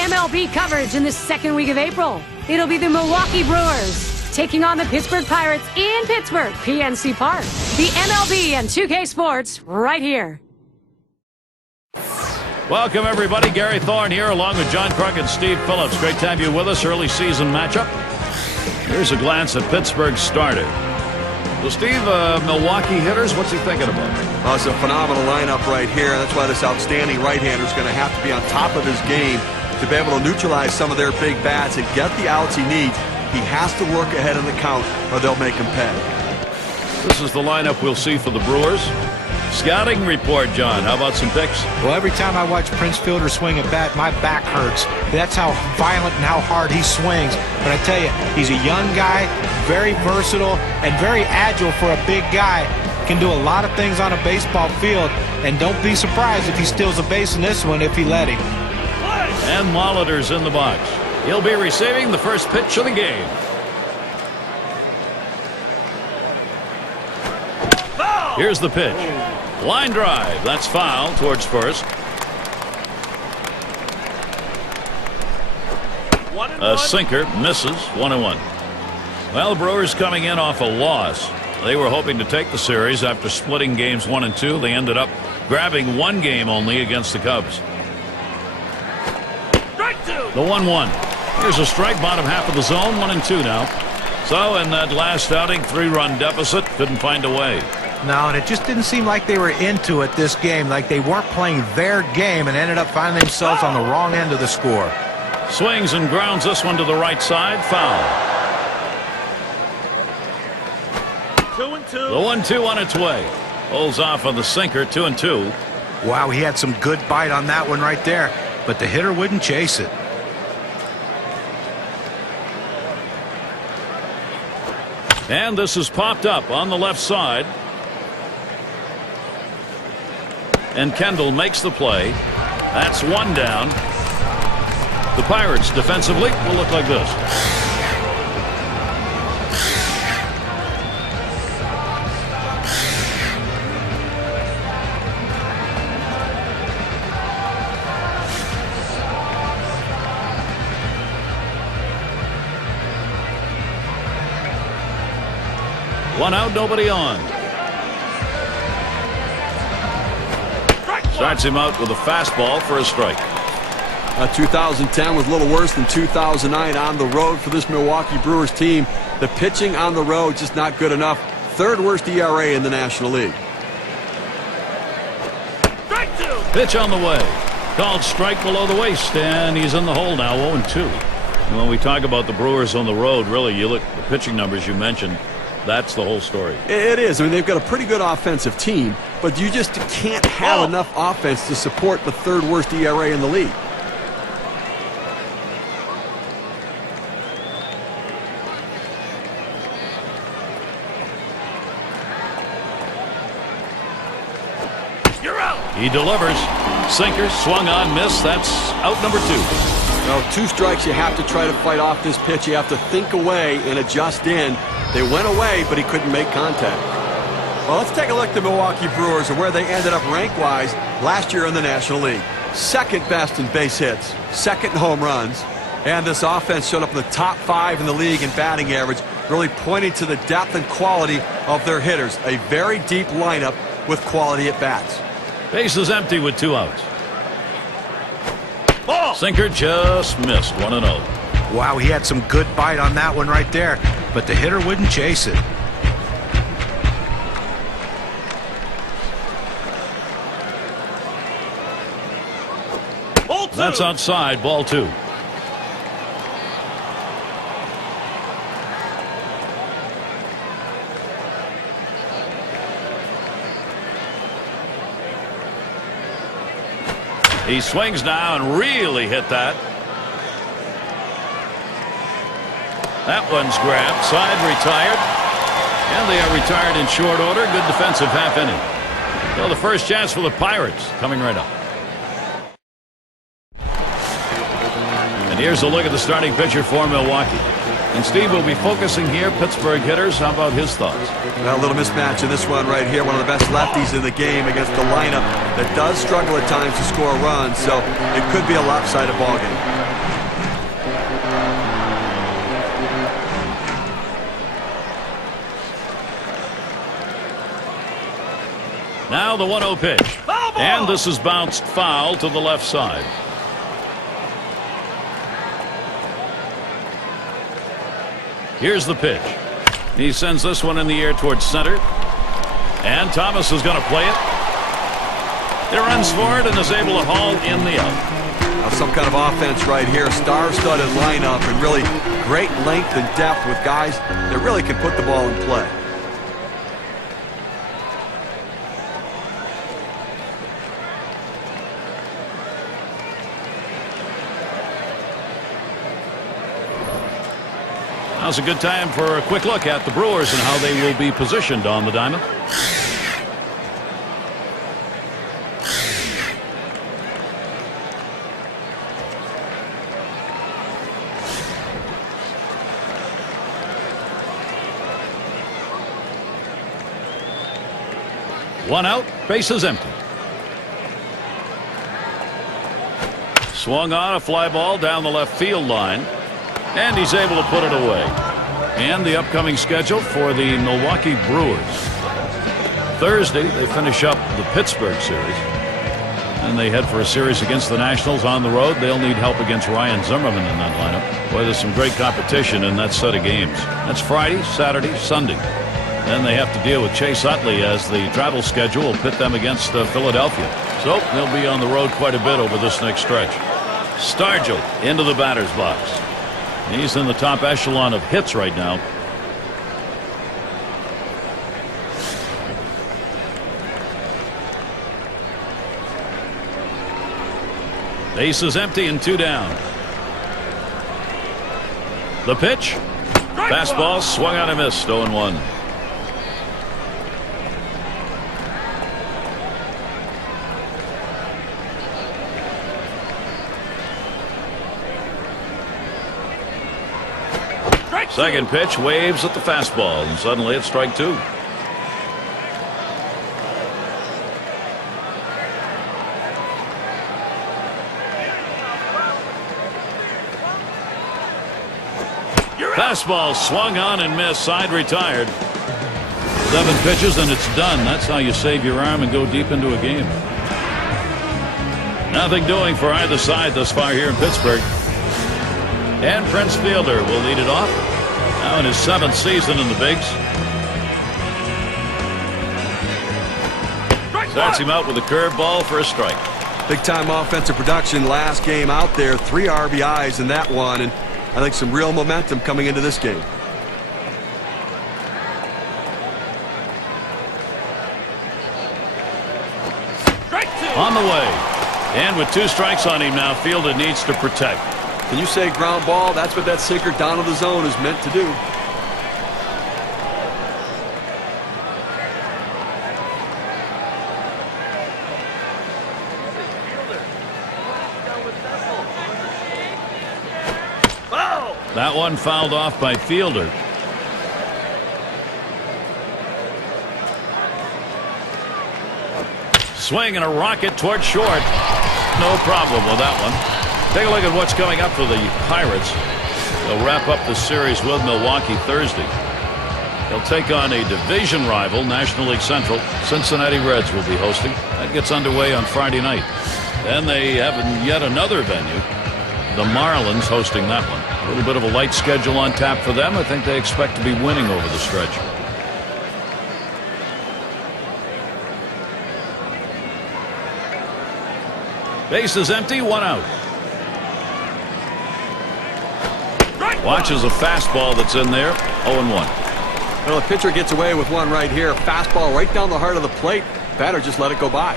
MLB coverage in the second week of April. It'll be the Milwaukee Brewers taking on the Pittsburgh Pirates in Pittsburgh, PNC Park. The MLB and 2K Sports right here. Welcome, everybody. Gary Thorne here, along with John Kruk and Steve Phillips. Great to have you with us. Early season matchup. Here's a glance at Pittsburgh's starter. Well, Steve, Milwaukee hitters, what's he thinking about? Well, it's a phenomenal lineup right here. That's why this outstanding right-hander is going to have to be on top of his game to be able to neutralize some of their big bats and get the outs he needs. He has to work ahead in the count or they'll make him pay. This is the lineup we'll see for the Brewers. Scouting report, John. How about some picks? Well, every time I watch Prince Fielder swing a bat, my back hurts. That's how violent and how hard he swings. But I tell you, he's a young guy, very versatile, and very agile for a big guy. Can do a lot of things on a baseball field, and don't be surprised if he steals a base in this one if he let him. And Molitor's in the box. He'll be receiving the first pitch of the game. Here's the pitch. Line drive. That's foul towards first. A sinker misses. 1-1. Well, the Brewers coming in off a loss. They were hoping to take the series after splitting games 1 and 2. They ended up grabbing one game only against the Cubs. The 1-1. Here's a strike, bottom half of the zone. 1 and 2 now. So in that last outing, 3-run deficit, couldn't find a way. No, and it just didn't seem like they were into it this game, like they weren't playing their game and ended up finding themselves on the wrong end of the score. Swings and grounds this one to the right side. Foul. 2-2. The 1-2 on its way. Pulls off on the sinker. 2-2. Wow, he had some good bite on that one right there, but the hitter wouldn't chase it. And this is popped up on the left side. And Kendall makes the play. That's one down. The Pirates defensively will look like this. One out, nobody on. Starts him out with a fastball for a strike. 2010 was a little worse than 2009 on the road for this Milwaukee Brewers team. The pitching on the road just not good enough. Third worst ERA in the National League. Pitch on the way. Called strike below the waist, and he's in the hole now. 0-2. And when we talk about the Brewers on the road, really, you look at the pitching numbers you mentioned. That's the whole story. It is. I mean, they've got a pretty good offensive team, but you just can't have enough offense to support the third worst ERA in the league. You're out. He delivers. Sinker, swung on, missed. That's out number 2. No, 2 strikes. You have to try to fight off this pitch. You have to think away and adjust in. They went away, but he couldn't make contact. Well, let's take a look at the Milwaukee Brewers and where they ended up rank-wise last year in the National League. Second best in base hits, second in home runs, and this offense showed up in the top 5 in the league in batting average, really pointing to the depth and quality of their hitters. A very deep lineup with quality at-bats. Base is empty with 2 outs. Sinker just missed. 1-0. Wow, he had some good bite on that one right there, but the hitter wouldn't chase it. That's outside. Ball 2. He swings now and really hit that. That one's grabbed. Side retired. And they are retired in short order. Good defensive half inning. So the first chance for the Pirates coming right up. And here's a look at the starting pitcher for Milwaukee. And Steve will be focusing here. Pittsburgh hitters, how about his thoughts? Well, a little mismatch in this one right here. One of the best lefties in the game against a lineup that does struggle at times to score runs, so it could be a lopsided ball game. Now the 1-0 pitch. And this is bounced foul to the left side. Here's the pitch. He sends this one in the air towards center. And Thomas is going to play it. He runs for it and is able to haul in the out. Now some kind of offense right here. Star-studded lineup and really great length and depth with guys that really can put the ball in play. Now's a good time for a quick look at the Brewers and how they will be positioned on the diamond. One out, bases empty. Swung on a fly ball down the left field line. And he's able to put it away. And the upcoming schedule for the Milwaukee Brewers. Thursday, they finish up the Pittsburgh series. And they head for a series against the Nationals on the road. They'll need help against Ryan Zimmerman in that lineup. Boy, there's some great competition in that set of games. That's Friday, Saturday, Sunday. Then they have to deal with Chase Utley as the travel schedule will pit them against Philadelphia. So they'll be on the road quite a bit over this next stretch. Stargell into the batter's box. He's in the top echelon of hits right now. Base is empty and 2 down. The pitch. Fastball swung on and missed. 0-1. Second pitch waves at the fastball, and suddenly it's strike 2. Fastball swung on and missed. Side retired. 7 pitches and it's done. That's how you save your arm and go deep into a game. Nothing doing for either side thus far here in Pittsburgh. And Prince Fielder will lead it off. Now in his 7th season in the bigs. Starts him out with a curveball for a strike. Big-time offensive production last game out there. 3 RBIs in that one, and I think some real momentum coming into this game. On the way. And with 2 strikes on him now, Fielder needs to protect. Can you say ground ball? That's what that sinker down to the zone is meant to do. That one fouled off by Fielder. Swing and a rocket toward short. No problem with that one. Take a look at what's coming up for the Pirates. They'll wrap up the series with Milwaukee Thursday. They'll take on a division rival, National League Central. Cincinnati Reds will be hosting. That gets underway on Friday night. Then they have yet another venue. The Marlins hosting that one. A little bit of a light schedule on tap for them. I think they expect to be winning over the stretch. Base is empty, 1 out. Watches a fastball that's in there. 0-1. Well, the pitcher gets away with one right here. Fastball right down the heart of the plate. Batter just let it go by.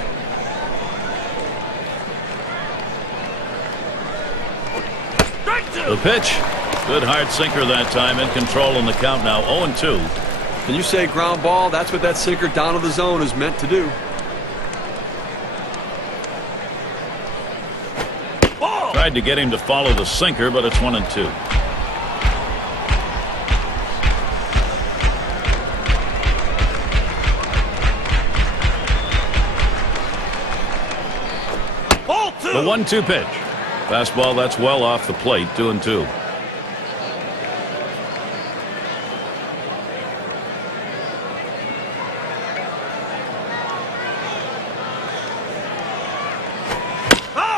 The pitch. Good hard sinker that time. In control in the count now. 0-2. Can you say ground ball? That's what that sinker down to the zone is meant to do. Ball. Tried to get him to follow the sinker, but it's 1-2. The 1-2 pitch. Fastball that's well off the plate. 2-2.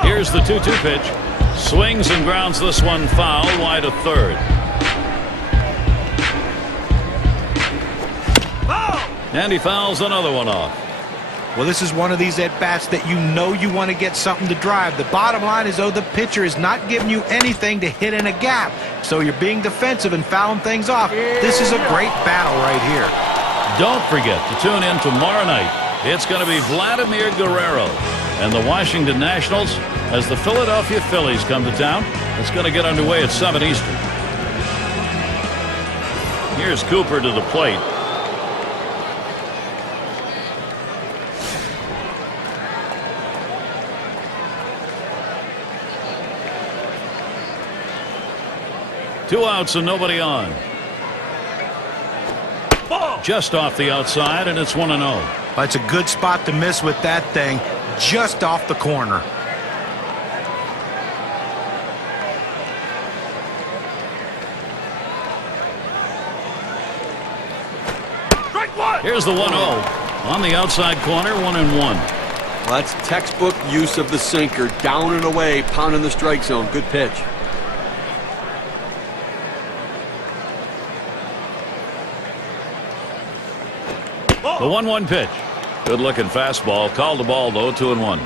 Here's the 2-2 pitch. Swings and grounds this one foul wide of third. And he fouls another one off. Well, this is one of these at-bats that you want to get something to drive. The bottom line is, though, the pitcher is not giving you anything to hit in a gap. So you're being defensive and fouling things off. This is a great battle right here. Don't forget to tune in tomorrow night. It's going to be Vladimir Guerrero and the Washington Nationals as the Philadelphia Phillies come to town. It's going to get underway at 7 Eastern. Here's Cooper to the plate. Two outs and nobody on. Just off the outside, and it's 1-0. That's a good spot to miss with that thing, just off the corner. Here's the 1-0 on the outside corner, 1-1. Well, that's textbook use of the sinker, down and away, pounding the strike zone. Good pitch. The 1-1 pitch. Good looking fastball. Called the ball though. 2-1.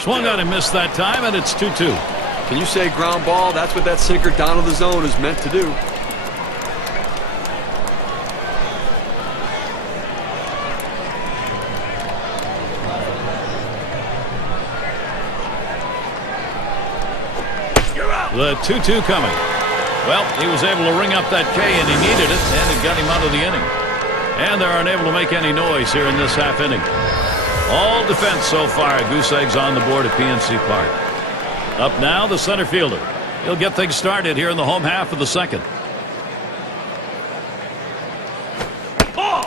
Swung on and missed that time, and it's 2-2. Can you say ground ball? That's what that sinker down to the zone is meant to do. The 2-2 coming. Well, he was able to ring up that K, and he needed it, and it got him out of the inning. And they're unable to make any noise here in this half inning. All defense so far. Goose eggs on the board at PNC Park. Up now, the center fielder. He'll get things started here in the home half of the second.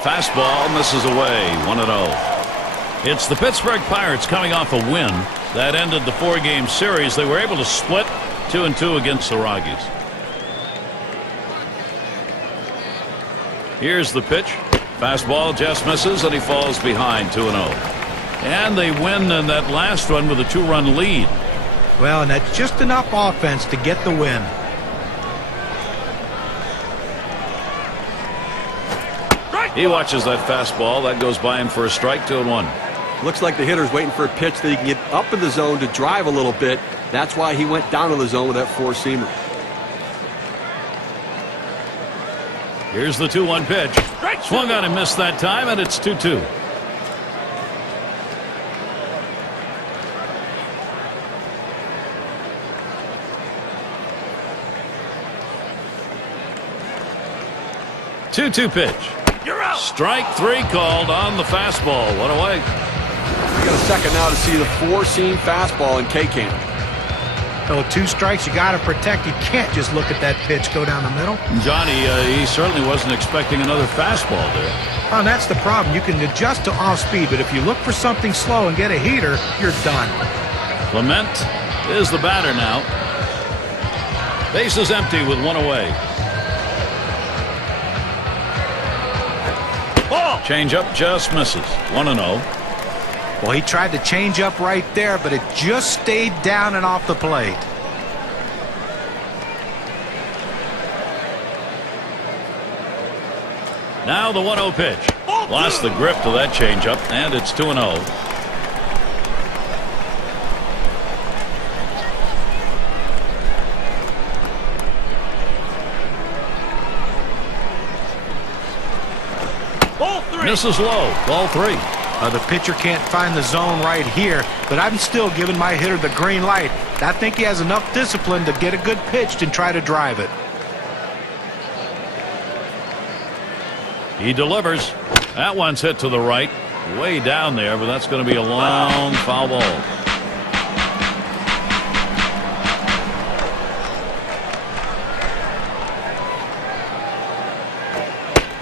Fastball misses away. 1-0. It's the Pittsburgh Pirates coming off a win that ended the 4-game series. They were able to split 2-2 against the Rockies. Here's the pitch. Fastball just misses, and he falls behind. 2-0. And they win in that last one with a 2-run lead. Well, and that's just enough offense to get the win. He watches that fastball. That goes by him for a strike. 2-1. Looks like the hitter's waiting for a pitch that he can get up in the zone to drive a little bit. That's why he went down to the zone with that four-seamer. Here's the 2-1 pitch. Swung on and missed that time, and it's 2-2. Pitch. You're out. Strike 3 called on the fastball. 1 away. We got a second now to see the four-seam fastball in K-Can. So 2 strikes, you got to protect. You can't just look at that pitch go down the middle. Johnny, he certainly wasn't expecting another fastball there. Oh, and that's the problem. You can adjust to off speed, but if you look for something slow and get a heater, you're done. Clement is the batter now. Base is empty with 1 away. Change up just misses. 1-0. Well, he tried to change up right there, but it just stayed down and off the plate. Now the 1-0 pitch. Lost the grip to that changeup, and it's 2-0. Misses low. Ball 3. The pitcher can't find the zone right here, but I'm still giving my hitter the green light. I think he has enough discipline to get a good pitch and try to drive it. He delivers. That one's hit to the right. Way down there, but that's going to be a long foul ball.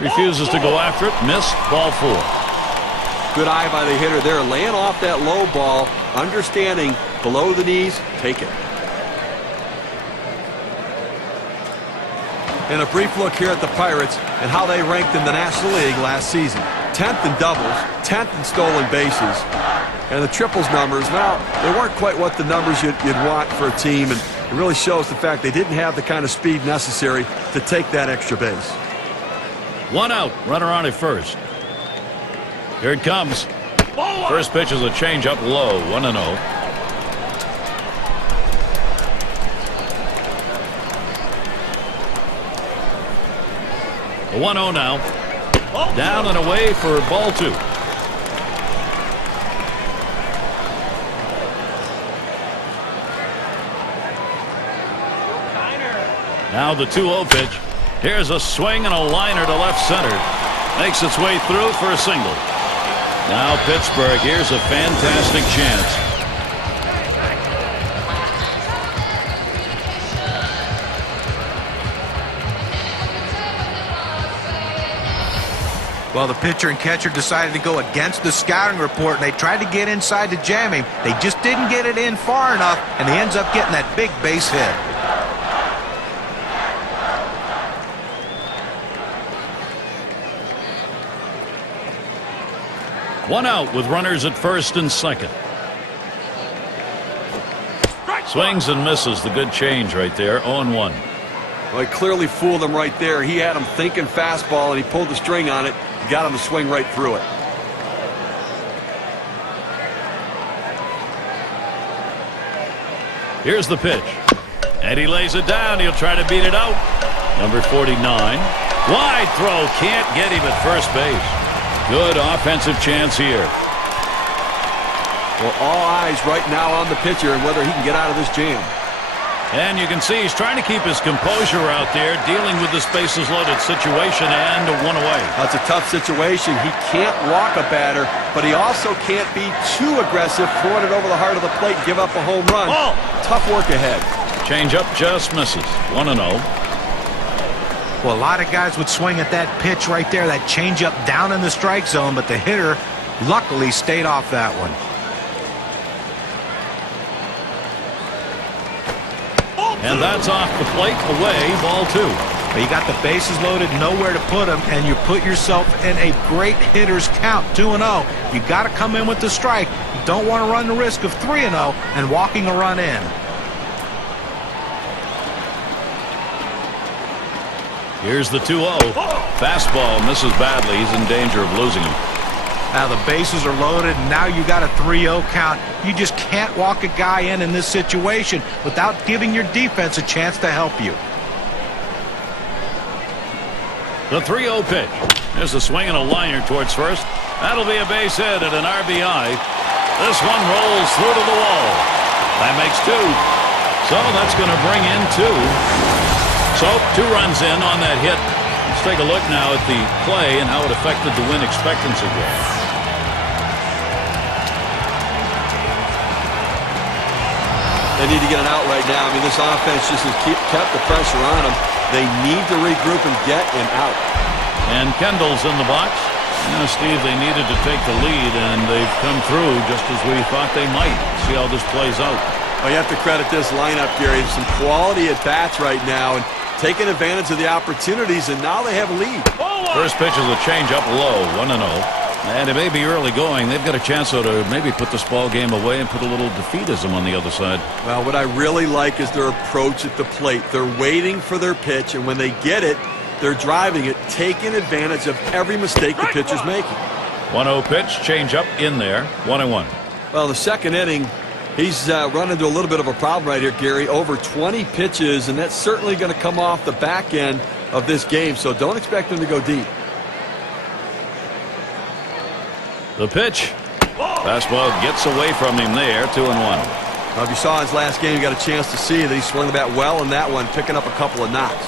Refuses to go after it. Missed. Ball 4. Good eye by the hitter there, laying off that low ball, understanding below the knees, take it. And a brief look here at the Pirates and how they ranked in the National League last season. 10th in doubles, 10th in stolen bases. And the triples numbers, well, they weren't quite what the numbers you'd want for a team, and it really shows the fact they didn't have the kind of speed necessary to take that extra base. 1 out. Runner on at first. Here it comes. First pitch is a changeup low. 1-0. A 1-0 now. Down and away for ball 2. Now the 2-0 pitch. Here's a swing and a liner to left center. Makes its way through for a single. Now Pittsburgh, here's a fantastic chance. Well, the pitcher and catcher decided to go against the scouting report, and they tried to get inside to jam him. They just didn't get it in far enough, and he ends up getting that big base hit. One out with runners at first and second. Swings and misses. The good change right there. 0-1. Well, he clearly fooled him right there. He had him thinking fastball, and he pulled the string on it. Got him to swing right through it. Here's the pitch. And he lays it down. He'll try to beat it out. Number 49. Wide throw. Can't get him at first base. Good offensive chance here. Well, all eyes right now on the pitcher and whether he can get out of this jam. And you can see he's trying to keep his composure out there, dealing with this bases loaded situation, and 1 away. That's a tough situation. He can't walk a batter, but he also can't be too aggressive, throwing it over the heart of the plate and give up a home run. Oh! Tough work ahead. Change up just misses. 1-0. Well, a lot of guys would swing at that pitch right there, that changeup down in the strike zone, but the hitter luckily stayed off that one. And that's off the plate, away, ball 2. But you got the bases loaded, nowhere to put them, and you put yourself in a great hitter's count, 2-0. You got to come in with the strike. You don't want to run the risk of 3-0 and walking a run in. Here's the 2-0. Fastball misses badly. He's in danger of losing him. Now the bases are loaded, and now you got a 3-0 count. You just can't walk a guy in this situation without giving your defense a chance to help you. The 3-0 pitch. There's a swing and a liner towards first. That'll be a base hit and an RBI. This one rolls through to the wall. That makes 2. So that's going to bring in 2. So 2 runs in on that hit. Let's take a look now at the play and how it affected the win expectancy game. They need to get an out right now. I mean, this offense just has kept the pressure on them. They need to regroup and get an out. And Kendall's in the box. You know, Steve, they needed to take the lead, and they've come through just as we thought they might. See how this plays out. Well, you have to credit this lineup, Gary. Some quality at bats right now, and taking advantage of the opportunities, and now they have a lead. First pitch is a changeup low, 1-0. And it may be early going. They've got a chance though to maybe put this ball game away and put a little defeatism on the other side. Well, what I really like is their approach at the plate. They're waiting for their pitch, and when they get it, they're driving it, taking advantage of every mistake the pitcher's making. 1-0 pitch, changeup in there, 1-1. Well, the second inning, he's run into a little bit of a problem right here, Gary. Over 20 pitches, and that's certainly going to come off the back end of this game, so don't expect him to go deep. The pitch. Fastball gets away from him there, 2-1. Well, if you saw his last game, you got a chance to see that he swung the bat well in that one, picking up a couple of knocks.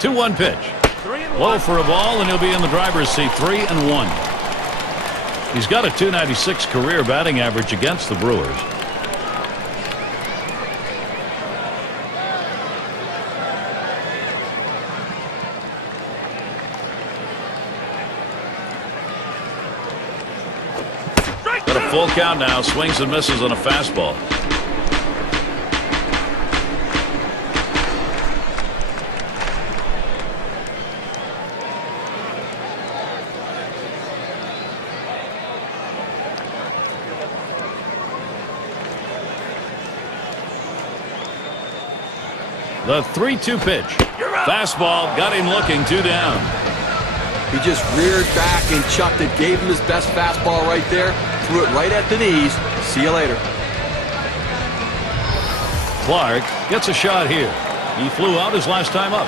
Two-one pitch. Low for a ball, and he'll be in the driver's seat, 3-1. He's got a .296 career batting average against the Brewers. a full count now. Swings and misses on a fastball. The 3-2 pitch. Fastball got him looking, 2 down. He just reared back and chucked it, gave him his best fastball right there, threw it right at the knees. See you later. Clark gets a shot here. He flew out his last time up.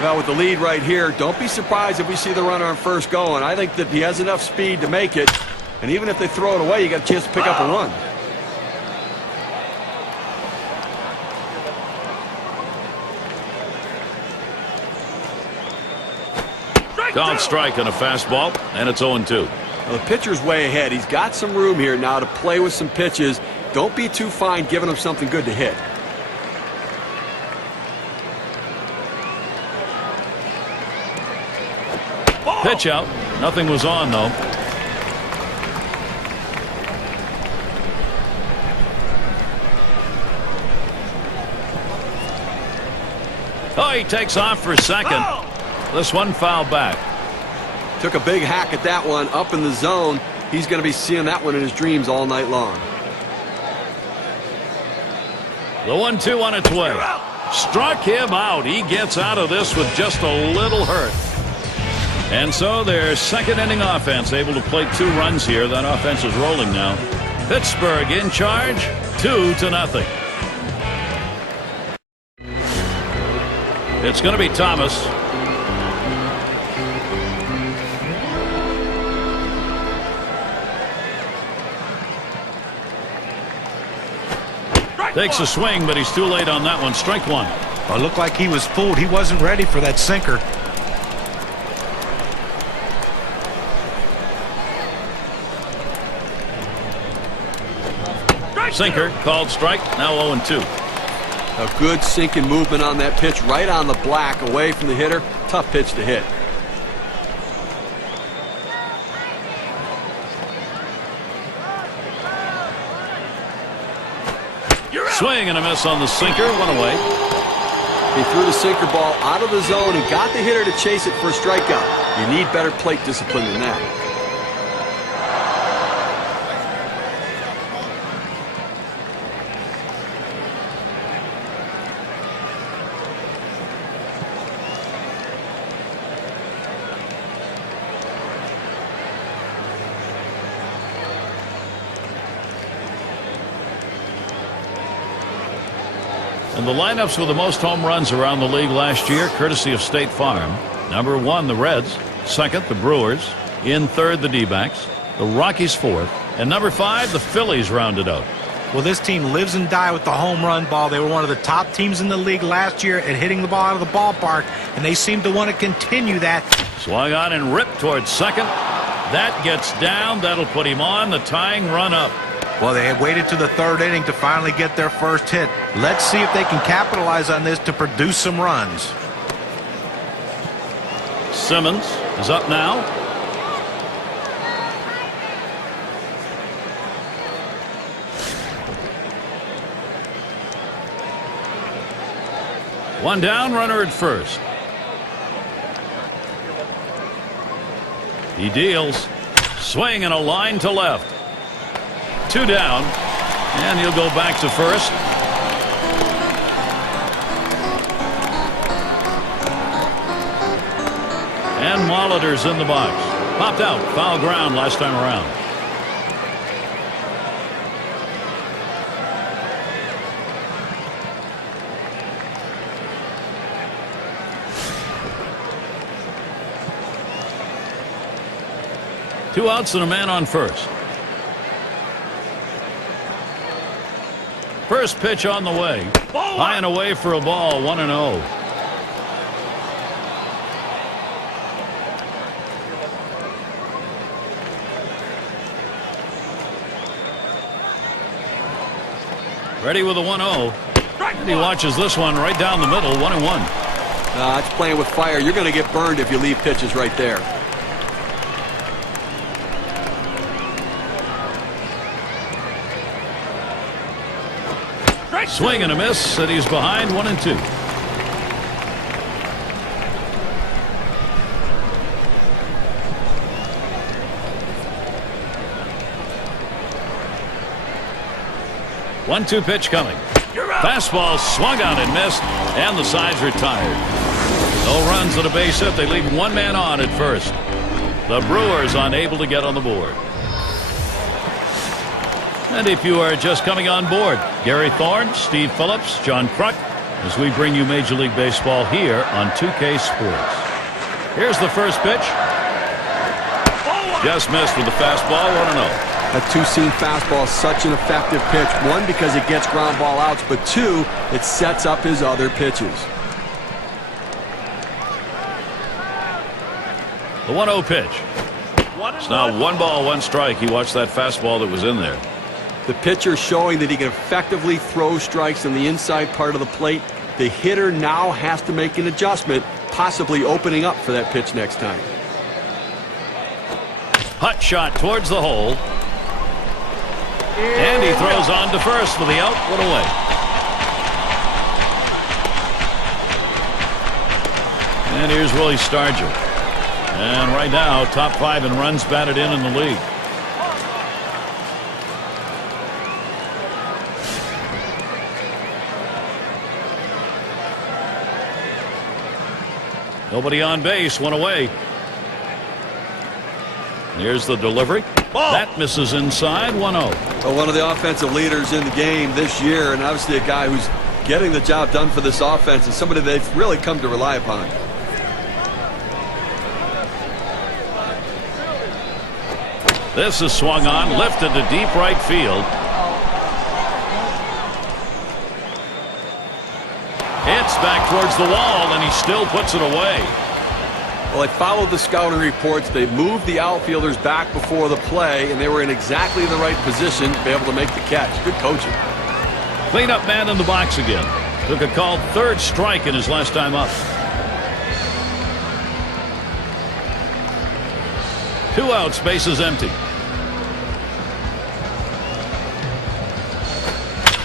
Well, with the lead right here, don't be surprised if we see the runner on first going. I think that he has enough speed to make it. And even if they throw it away, you got a chance to pick up a run. Called strike on a fastball, and it's 0-2. Well, the pitcher's way ahead. He's got some room here now to play with some pitches. Don't be too fine giving him something good to hit. Pitch out. Nothing was on, though. Oh, he takes off for second. This one fouled back. Took a big hack at that one up in the zone. He's going to be seeing that one in his dreams all night long. The 1-2 on its way. Struck him out. He gets out of this with just a little hurt. And so their second inning offense able to play 2 runs here. That offense is rolling now. Pittsburgh in charge, 2-0. It's going to be Thomas. Takes a swing, but he's too late on that one. Strike 1. Well, it looked like he was fooled. He wasn't ready for that sinker. Sinker called strike. Now 0-2. A good sinking movement on that pitch, right on the black, away from the hitter. Tough pitch to hit. Swing and a miss on the sinker. 1 away. He threw the sinker ball out of the zone and got the hitter to chase it for a strikeout. You need better plate discipline than that. And the lineups with the most home runs around the league last year, courtesy of State Farm. Number 1, the Reds. Second, the Brewers. In third, the D-backs. The Rockies 4th. And number 5, the Phillies rounded out. Well, this team lives and dies with the home run ball. They were one of the top teams in the league last year at hitting the ball out of the ballpark, and they seem to want to continue that. Swung on and ripped towards second. That gets down. That'll put him on the tying run up. Well, they had waited to the 3rd inning to finally get their first hit. Let's see if they can capitalize on this to produce some runs. Simmons is up now. One down, runner at first. He deals. Swing and a line to left. 2 down, and he'll go back to first. And Molitor's in the box. Popped out, foul ground last time around. Two outs and a man on first. First pitch on the way. High and away for a ball. 1-0. Ready with a 1-0. And he watches this one right down the middle, 1-1. It's playing with fire. You're going to get burned if you leave pitches right there. Swing and a miss, and he's behind 1-2. One-two pitch coming. Fastball swung on and missed, and the side's retired. No runs at a base hit. They leave one man on at first. The Brewers unable to get on the board. And if you are just coming on board, Gary Thorne, Steve Phillips, John Kruk, as we bring you Major League Baseball here on 2K Sports. Here's the first pitch. Just missed with the fastball, 1-0. That two-seam fastball is such an effective pitch. One, because it gets ground ball outs, but two, it sets up his other pitches. The 1-0 pitch. It's now 1 ball, 1 strike. He watched that fastball that was in there. The pitcher showing that he can effectively throw strikes on the inside part of the plate. The hitter now has to make an adjustment, possibly opening up for that pitch next time. Hot shot towards the hole. And he throws on to first for the out. 1 away. And here's Willie Stargell. And right now, top 5 in runs batted in the league. Nobody on base, 1 away. Here's the delivery. That misses inside, 1-0. Well, one of the offensive leaders in the game this year, and obviously a guy who's getting the job done for this offense, and somebody they've really come to rely upon. This is swung on, lifted to deep right field. Hits back towards the wall, and he still puts it away. Well, they followed the scouting reports. They moved the outfielders back before the play, and they were in exactly the right position to be able to make the catch. Good coaching. Cleanup man in the box again. Took a called third strike in his last time up. 2 outs, bases empty.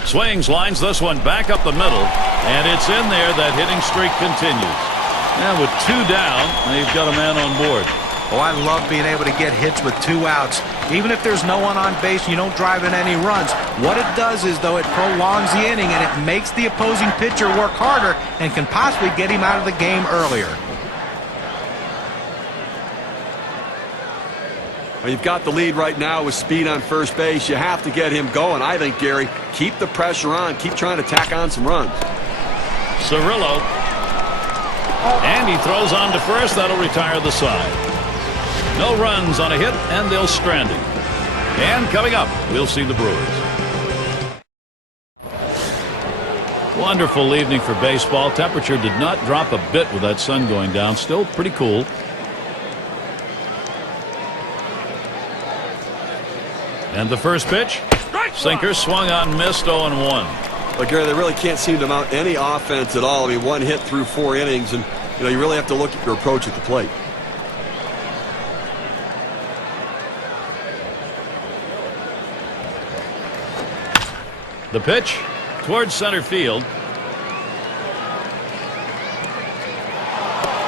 Swings, lines this one back up the middle, and it's in there. That hitting streak continues. And with 2 down, they've got a man on board. Oh, I love being able to get hits with 2 outs. Even if there's no one on base, you don't drive in any runs. What it does is, though, it prolongs the inning, and it makes the opposing pitcher work harder and can possibly get him out of the game earlier. Well, you've got the lead right now with speed on first base. You have to get him going, I think, Gary. Keep the pressure on. Keep trying to tack on some runs. Cirillo. And he throws on to first. That'll retire the side. No runs on a hit, and they'll strand him. And coming up, we'll see the Brewers. Wonderful evening for baseball. Temperature did not drop a bit with that sun going down. Still pretty cool. And the first pitch. Sinker swung on, missed, 0-1. But Gary, they really can't seem to mount any offense at all. I mean, 1 hit through 4 innings, and you really have to look at your approach at the plate. The pitch towards center field.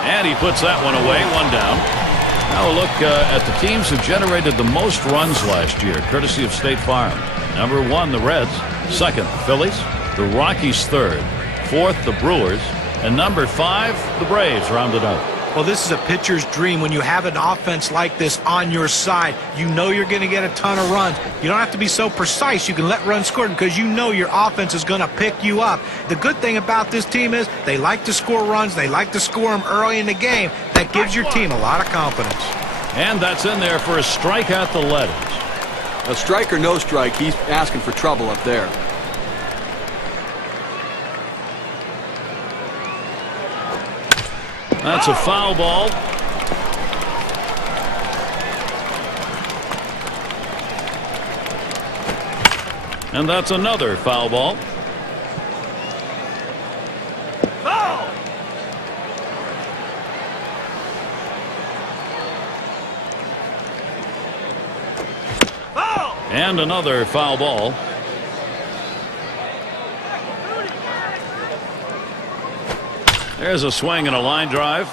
And he puts that one away, 1 down. Now a look at the teams who generated the most runs last year, courtesy of State Farm. Number 1, the Reds. 2nd, the Phillies. The Rockies 3rd. 4th, the Brewers. And number 5, the Braves rounded out. Well, this is a pitcher's dream. When you have an offense like this on your side, you know you're going to get a ton of runs. You don't have to be so precise. You can let runs score because you know your offense is going to pick you up. The good thing about this team is they like to score runs. They like to score them early in the game. That gives your team a lot of confidence. And that's in there for a strike at the letters. A strike or no strike, he's asking for trouble up there. That's a foul ball. And that's another foul ball. Foul! Foul! And another foul ball. There's a swing and a line drive.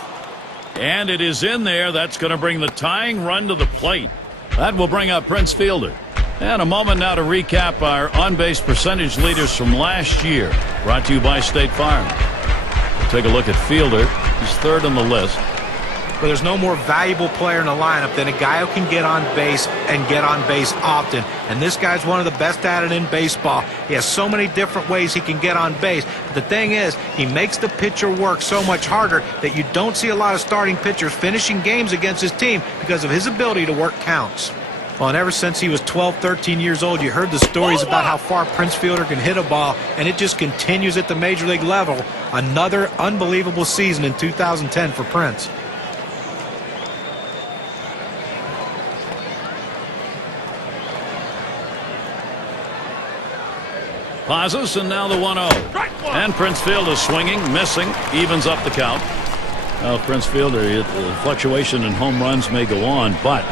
And it is in there. That's going to bring the tying run to the plate. That will bring up Prince Fielder. And a moment now to recap our on-base percentage leaders from last year. Brought to you by State Farm. Take a look at Fielder. He's third on the list. But there's no more valuable player in the lineup than a guy who can get on base and get on base often. And this guy's one of the best at it in baseball. He has so many different ways he can get on base. But the thing is, he makes the pitcher work so much harder that you don't see a lot of starting pitchers finishing games against his team because of his ability to work counts. Well, and ever since he was 12, 13 years old, you heard the stories about how far Prince Fielder can hit a ball, and it just continues at the major league level. Another unbelievable season in 2010 for Prince. Pauses, and now the 1-0. And Prince Fielder swinging, missing, evens up the count. Now, Prince Fielder, the fluctuation in home runs may go on, but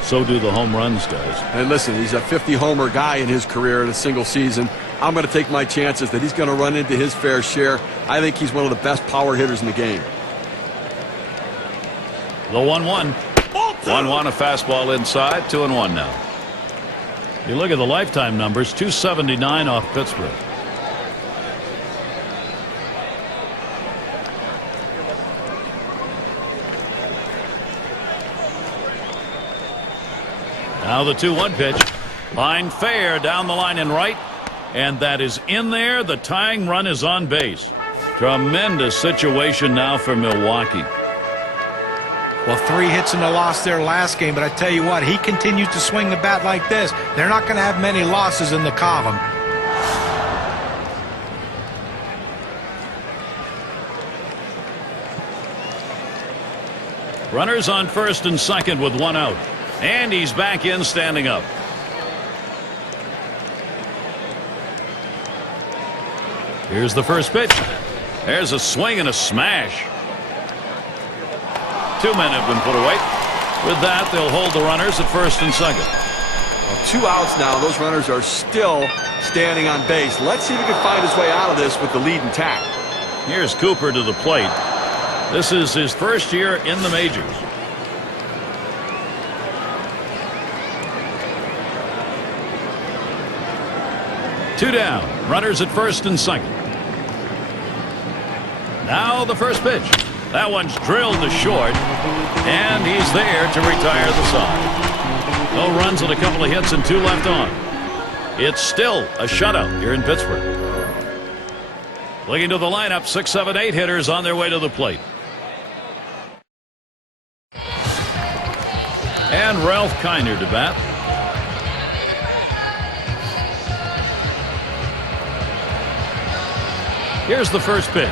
so do the home runs, guys. And listen, he's a 50-homer guy in his career in a single season. I'm going to take my chances that he's going to run into his fair share. I think he's one of the best power hitters in the game. The 1-1. 1-1, a fastball inside, 2-1 now. You look at the lifetime numbers, 279 off Pittsburgh. Now the 2-1 pitch. Line fair down the line and right. And that is in there. The tying run is on base. Tremendous situation now for Milwaukee. Well, 3 hits in the loss there last game, but I tell you what, he continues to swing the bat like this. They're not going to have many losses in the column. Runners on first and second with 1 out. And he's back in standing up. Here's the first pitch. There's a swing and a smash. 2 men have been put away. With that, they'll hold the runners at first and second. Well, 2 outs now. Those runners are still standing on base. Let's see if he can find his way out of this with the lead intact. Here's Cooper to the plate. This is his first year in the majors. Two down. Runners at first and second. Now the first pitch. That one's drilled to short. And he's there to retire the side. No runs and a couple of hits and 2 left on. It's still a shutout here in Pittsburgh. Looking to the lineup, 6, 7, 8 hitters on their way to the plate. And Ralph Kiner to bat. Here's the first pitch.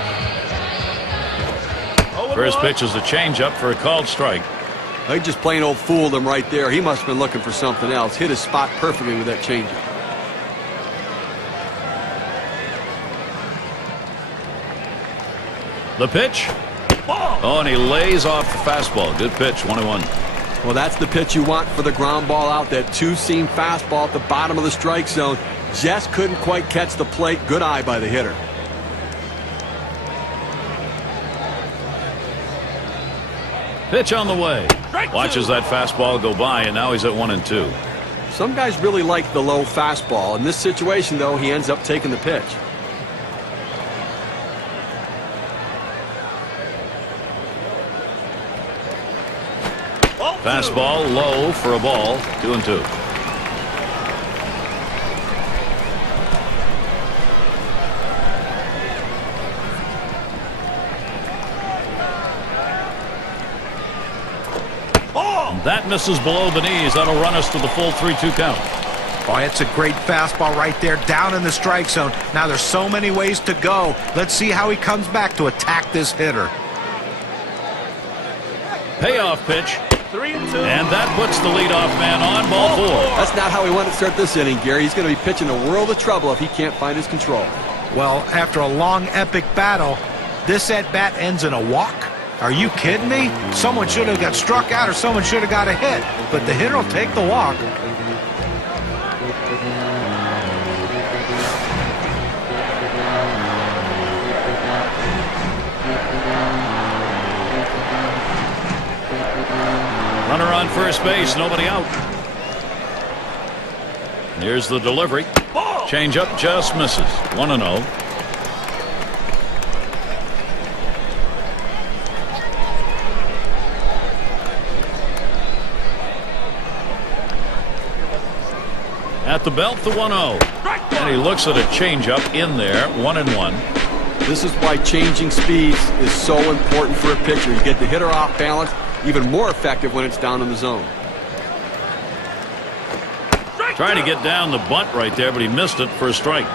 First pitch is a changeup for a called strike. He just plain old fooled him right there. He must have been looking for something else. Hit his spot perfectly with that changeup. The pitch. Oh, and he lays off the fastball. Good pitch, 1-1. Well, that's the pitch you want for the ground ball out. That two-seam fastball at the bottom of the strike zone. Just couldn't quite catch the plate. Good eye by the hitter. Pitch on the way. Watches that fastball go by, and now he's at 1-2. Some guys really like the low fastball. In this situation, though, he ends up taking the pitch. Fastball low for a ball, 2-2. That misses below the knees. That'll run us to the full 3-2 count. Oh, it's a great fastball right there down in the strike zone. Now there's so many ways to go. Let's see how he comes back to attack this hitter. Payoff pitch. 3-2. And that puts the leadoff man on, ball 4. That's not how he wanted to start this inning, Gary. He's going to be pitching a world of trouble if he can't find his control. Well, after a long, epic battle, this at-bat ends in a walk? Are you kidding me? Someone should have got struck out or someone should have got a hit. But the hitter will take the walk. Runner on first base, nobody out. Here's the delivery. Change up just misses. 1-0. At the belt, the 1-0. And he looks at a changeup in there. 1-1. This is why changing speeds is so important for a pitcher. You get the hitter off balance, even more effective when it's down in the zone. Trying to get down the bunt right there, but he missed it for a strike.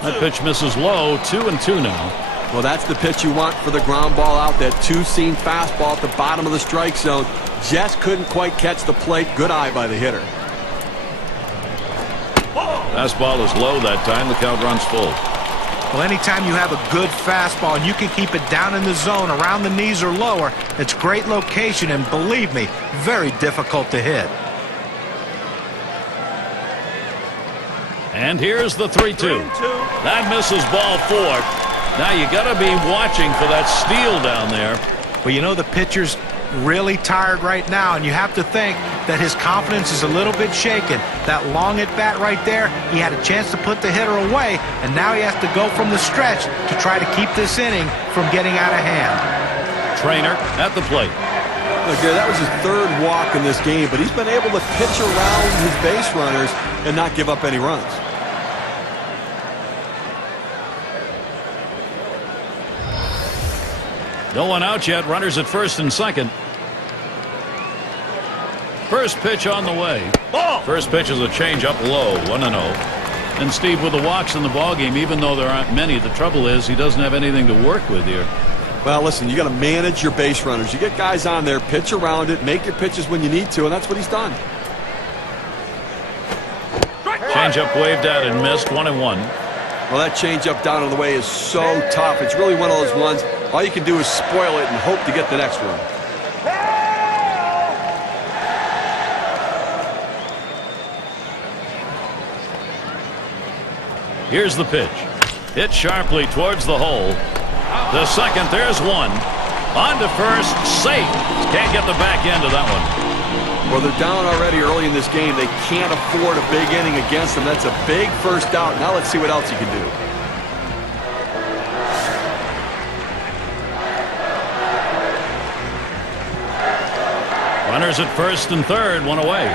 That pitch misses low. 2-2 now. Well, that's the pitch you want for the ground ball out. That two-seam fastball at the bottom of the strike zone. Just couldn't quite catch the plate. Good eye by the hitter. Fastball is low that time. The count runs full. Well, anytime you have a good fastball and you can keep it down in the zone around the knees or lower, it's great location and, believe me, very difficult to hit. And here's the 3-2. That misses ball 4. Now you got to be watching for that steal down there. Well, you know, the pitcher's really tired right now, and you have to think that his confidence is a little bit shaken. That long at bat right there, he had a chance to put the hitter away, and now he has to go from the stretch to try to keep this inning from getting out of hand. Trainer at the plate. Look, Gary, that was his third walk in this game, but he's been able to pitch around his base runners and not give up any runs. No one out yet. Runners at first and second. First pitch on the way. First pitch is a changeup low. 1-0. And Steve, with the walks in the ballgame, even though there aren't many, the trouble is he doesn't have anything to work with here. Well, listen, you got to manage your base runners. You get guys on there, pitch around it, make your pitches when you need to, and that's what he's done. Changeup waved at and missed. 1-1. Well, that changeup down on the way is so tough. It's really one of those ones, all you can do is spoil it and hope to get the next one. Here's the pitch. Hit sharply towards the hole. The second, there's one. On to first, safe. Can't get the back end of that one. Well, they're down already early in this game. They can't afford a big inning against them. That's a big first out. Now let's see what else he can do. Runners at first and third, one away.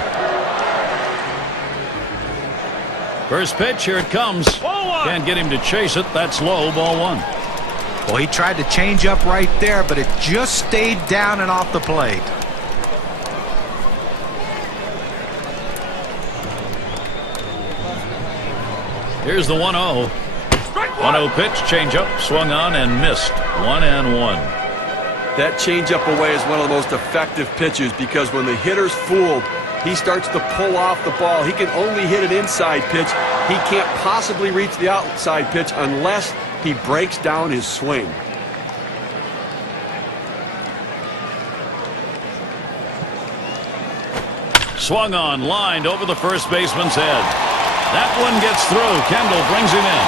First pitch, here it comes. Can't get him to chase it. That's low, ball 1. Well, he tried to change up right there, but it just stayed down and off the plate. Here's the 1-0. 1-0 pitch, changeup, swung on and missed. 1-1. That changeup away is one of the most effective pitches because when the hitter's fooled, he starts to pull off the ball. He can only hit an inside pitch. He can't possibly reach the outside pitch unless he breaks down his swing. Swung on, lined over the first baseman's head. That one gets through. Kendall brings him in.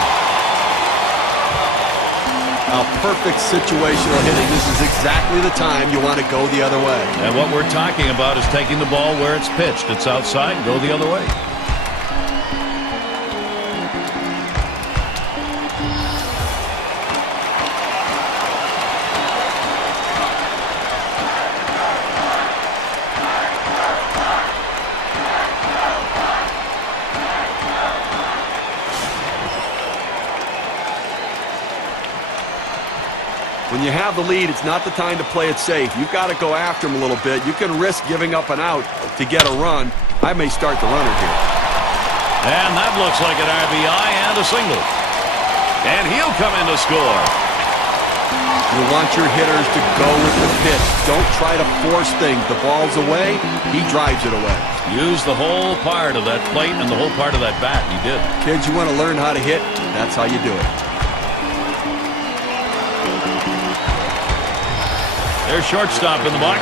A perfect situational hitting. This is exactly the time you want to go the other way. And what we're talking about is taking the ball where it's pitched. It's outside, go the other way. you have the lead, it's not the time to play it safe. You've got to go after him a little bit. You can risk giving up an out to get a run. I may start the runner here. And that looks like an RBI and a single. And he'll come in to score. You want your hitters to go with the pitch. Don't try to force things. The ball's away, he drives it away. Use the whole part of that plate and the whole part of that bat. He did. Kids, you want to learn how to hit? That's how you do it. Their shortstop in the box.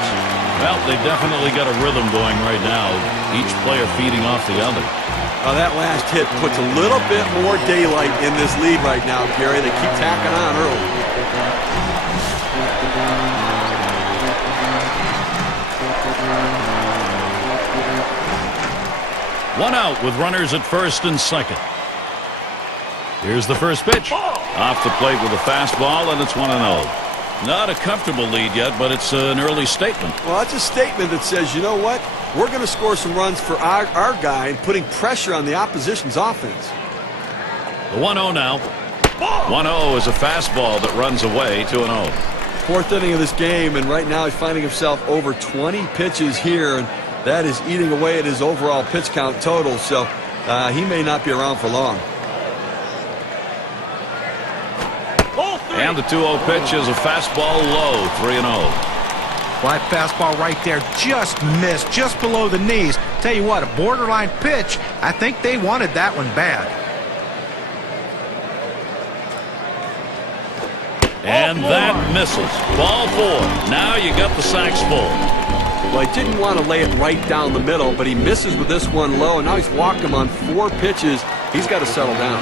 Well, they definitely got a rhythm going right now. Each player feeding off the other. That last hit puts a little bit more daylight in this lead right now, Gary. They keep tacking on early. One out with runners at first and second. Here's the first pitch. Off the plate with a fastball, and it's 1-0. Not a comfortable lead yet, but it's an early statement. Well, that's a statement that says, you know what? We're going to score some runs for our guy and putting pressure on the opposition's offense. The 1-0 now. 1-0 is a fastball that runs away, 2-0. Fourth inning of this game, and right now he's finding himself over 20 pitches here, and that is eating away at his overall pitch count total, so he may not be around for long. And the 2-0 pitch is a fastball low, 3-0. Well, that fastball right there just missed, just below the knees. Tell you what, a borderline pitch. I think they wanted that one bad. And that misses. Ball 4. Now you got the sacks full. Well, he didn't want to lay it right down the middle, but he misses with this one low, and now he's walked him on 4 pitches. He's got to settle down.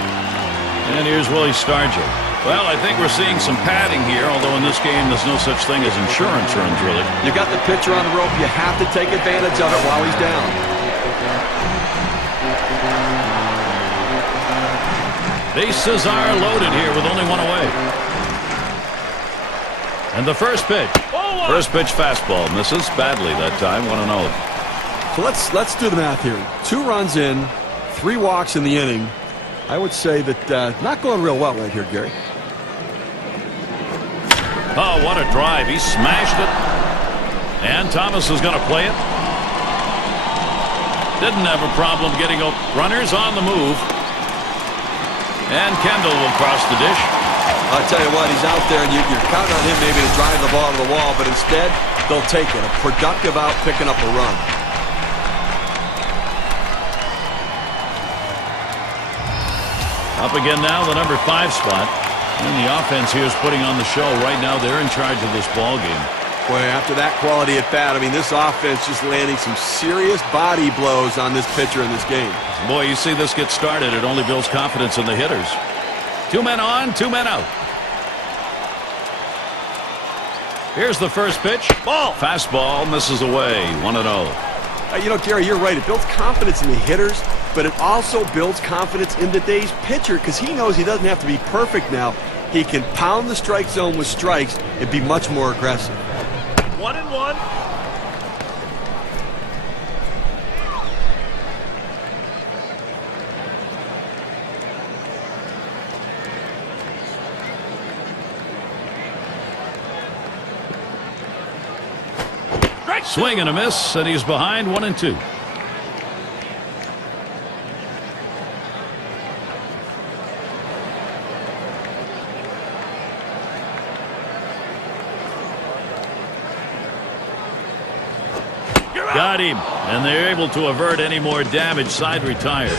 And here's Willie Stargell. Well, I think we're seeing some padding here, although in this game there's no such thing as insurance runs, really. You got the pitcher on the rope. You have to take advantage of it while he's down. Bases are loaded here with only 1 away. And the first pitch. First pitch fastball. Misses badly that time, 1-0. So let's do the math here. 2 runs in, 3 walks in the inning. I would say that not going real well right here, Gary. Oh, what a drive. He smashed it. And Thomas is going to play it. Didn't have a problem getting up. Runners on the move. And Kendall will cross the dish. I'll tell you what, he's out there, and you're counting on him maybe to drive the ball to the wall, but instead, they'll take it. A productive out, picking up a run. Up again now, the number 5 spot. And the offense here is putting on the show. Right now, they're in charge of this ball game. Boy, after that quality at bat, I mean, this offense just landing some serious body blows on this pitcher in this game. Boy, you see this get started, it only builds confidence in the hitters. 2 men on, 2 men out. Here's the first pitch. Ball. Fastball misses away, 1-0. You know, Gary, you're right. It builds confidence in the hitters, but it also builds confidence in today's pitcher because he knows he doesn't have to be perfect now. He can pound the strike zone with strikes and be much more aggressive. 1-1. Swing and a miss, and he's behind 1-2. Got him, and they're able to avert any more damage. Side retired.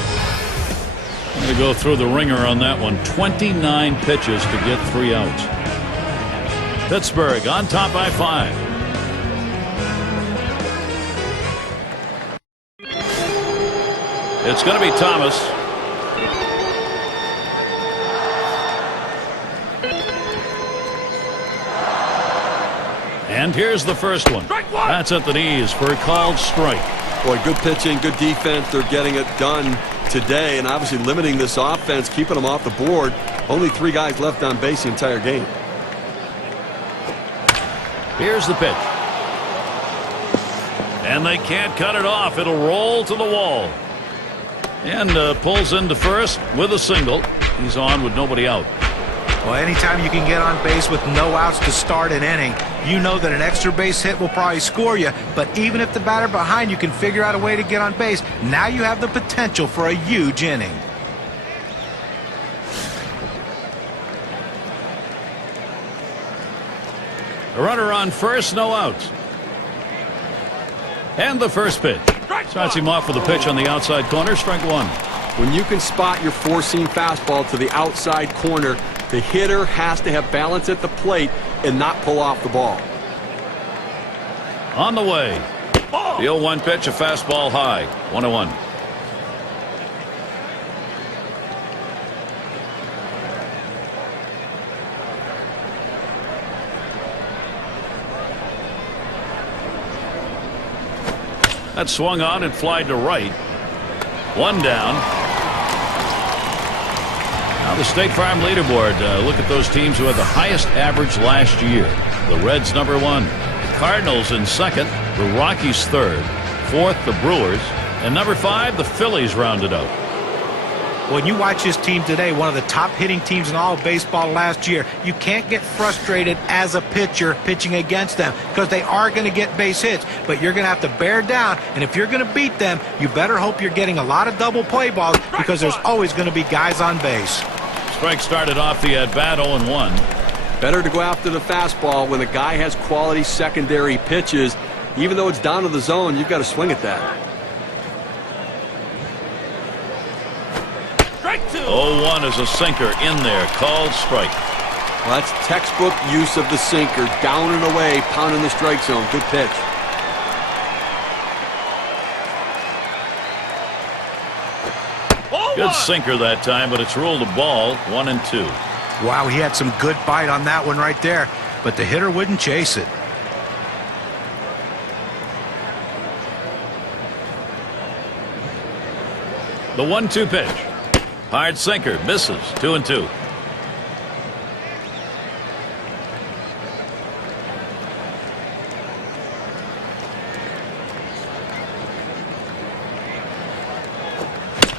I'm going to go through the ringer on that one. 29 pitches to get 3 outs. Pittsburgh on top by 5. It's going to be Thomas. And here's the first one. That's at the knees for a called strike. Boy, good pitching, good defense. They're getting it done today, and obviously limiting this offense, keeping them off the board. Only 3 guys left on base the entire game. Here's the pitch. And they can't cut it off. It'll roll to the wall. And pulls into first with a single. He's on with nobody out. Well, anytime you can get on base with no outs to start an inning, you know that an extra base hit will probably score you. But even if the batter behind you can figure out a way to get on base, now you have the potential for a huge inning. A runner on first, no outs. And the first pitch. Starts him off with a pitch on the outside corner, strike one. When you can spot your four-seam fastball to the outside corner, the hitter has to have balance at the plate and not pull off the ball. On the way. The 0-1 pitch, a fastball high. 1-1. That swung on and flied to right. One down. Now the State Farm leaderboard. Look at those teams who had the highest average last year. The Reds #1. The Cardinals in second. The Rockies third. Fourth, the Brewers. And #5, the Phillies rounded out. When you watch this team today, one of the top hitting teams in all of baseball last year, you can't get frustrated as a pitcher pitching against them because they are going to get base hits, but you're going to have to bear down, and if you're going to beat them, you better hope you're getting a lot of double play balls because there's always going to be guys on base. Strike started off the at-bat 0-1. Better to go after the fastball when a guy has quality secondary pitches. Even though it's down to the zone, you've got to swing at that. 0-1 is a sinker in there, called strike. Well, that's textbook use of the sinker, down and away, pounding the strike zone. Good pitch. Good sinker that time, but it's ruled a ball. 1-2. Wow, he had some good bite on that one right there, but the hitter wouldn't chase it. The 1-2 pitch. Hard sinker, misses. 2-2.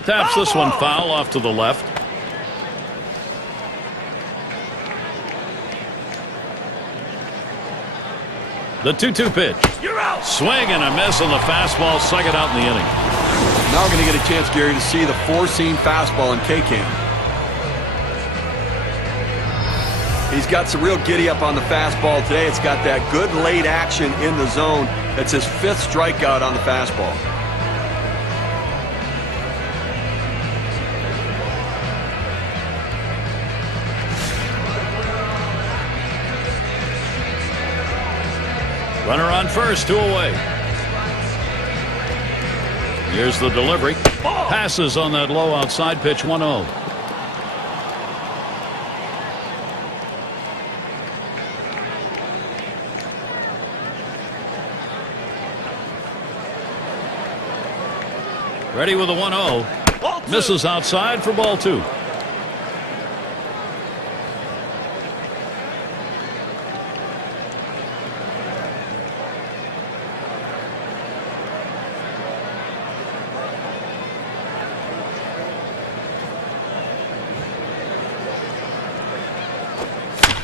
Taps this one foul off to the left. The 2-2 pitch. You're out. Swing and a miss on the fastball, second out in the inning. Now we're going to get a chance, Gary, to see the four-seam fastball in K-Cam. He's got some real giddy-up on the fastball today. It's got that good late action in the zone. That's his 5th strikeout on the fastball. Runner on first, 2 away. Here's the delivery. Passes on that low outside pitch, 1-0. Ready with a 1-0. Misses outside for ball 2.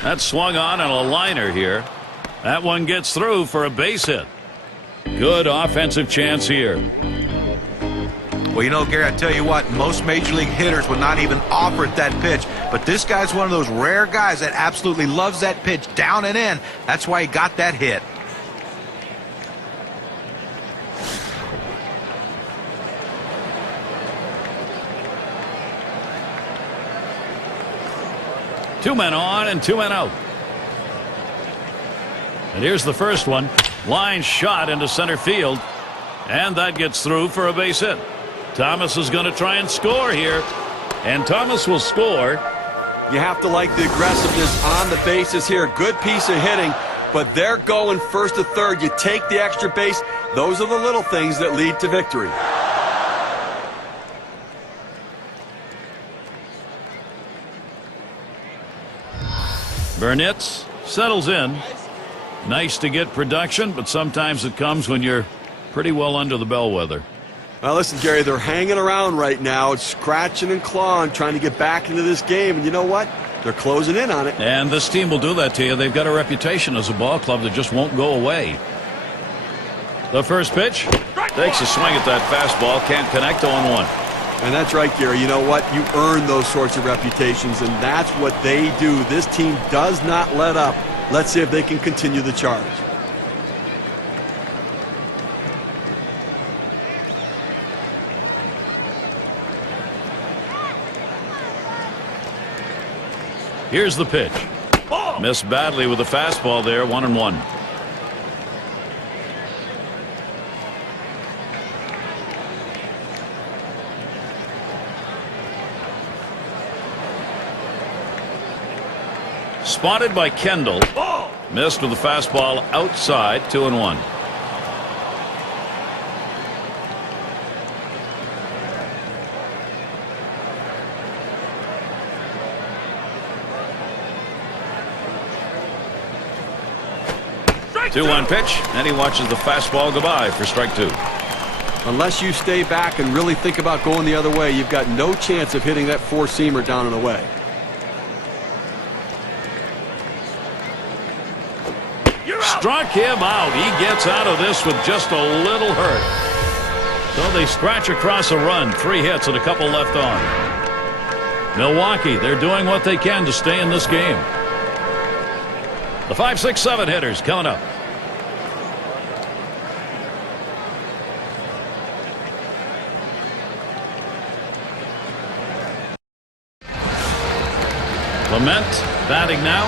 That swung on a liner here. That one gets through for a base hit. Good offensive chance here. Well, you know, Gary, I tell you what, most major league hitters would not even offer at that pitch. But this guy's one of those rare guys that absolutely loves that pitch down and in. That's why he got that hit. Two men on and 2 men out. And here's the first one. Line shot into center field. And that gets through for a base hit. Thomas is going to try and score here. And Thomas will score. You have to like the aggressiveness on the bases here. Good piece of hitting. But they're going first to third. You take the extra base. Those are the little things that lead to victory. Burnitz settles in. Nice to get production, but sometimes it comes when you're pretty well under the bellwether. Well, listen, Gary, they're hanging around right now, scratching and clawing, trying to get back into this game. And you know what? They're closing in on it. And this team will do that to you. They've got a reputation as a ball club that just won't go away. The first pitch takes a swing at that fastball. Can't connect. 0-1. And that's right, Gary. You know what? You earn those sorts of reputations, and that's what they do. This team does not let up. Let's see if they can continue the charge. Here's the pitch. Missed badly with the fastball there. 1-1. Spotted by Kendall. Missed with the fastball outside. 2-1. Strike 2-1 pitch, and he watches the fastball go by for strike 2. Unless you stay back and really think about going the other way, you've got no chance of hitting that four-seamer down and away. Struck him out. He gets out of this with just a little hurt. So they scratch across a run. 3 hits and a couple left on. Milwaukee, they're doing what they can to stay in this game. The 5, 6, 7 hitters coming up. Clement batting now.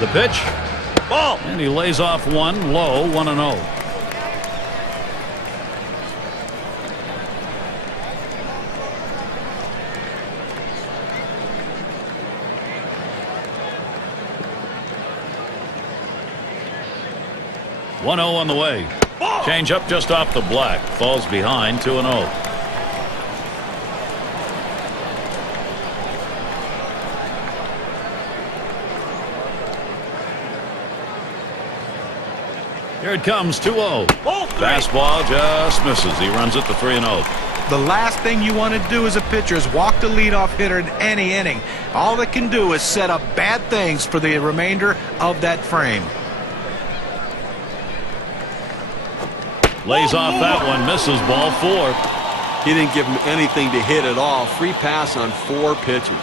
The pitch. Ball. And he lays off one low. 1-0. On the way. Change up just off the black. Falls behind. 2-0. Here it comes. 2-0. Fastball just misses. He runs it to 3-0. The last thing you want to do as a pitcher is walk the leadoff hitter in any inning. All it can do is set up bad things for the remainder of that frame. Lays off that one. Misses. Ball 4. He didn't give him anything to hit at all. Free pass on 4 pitches.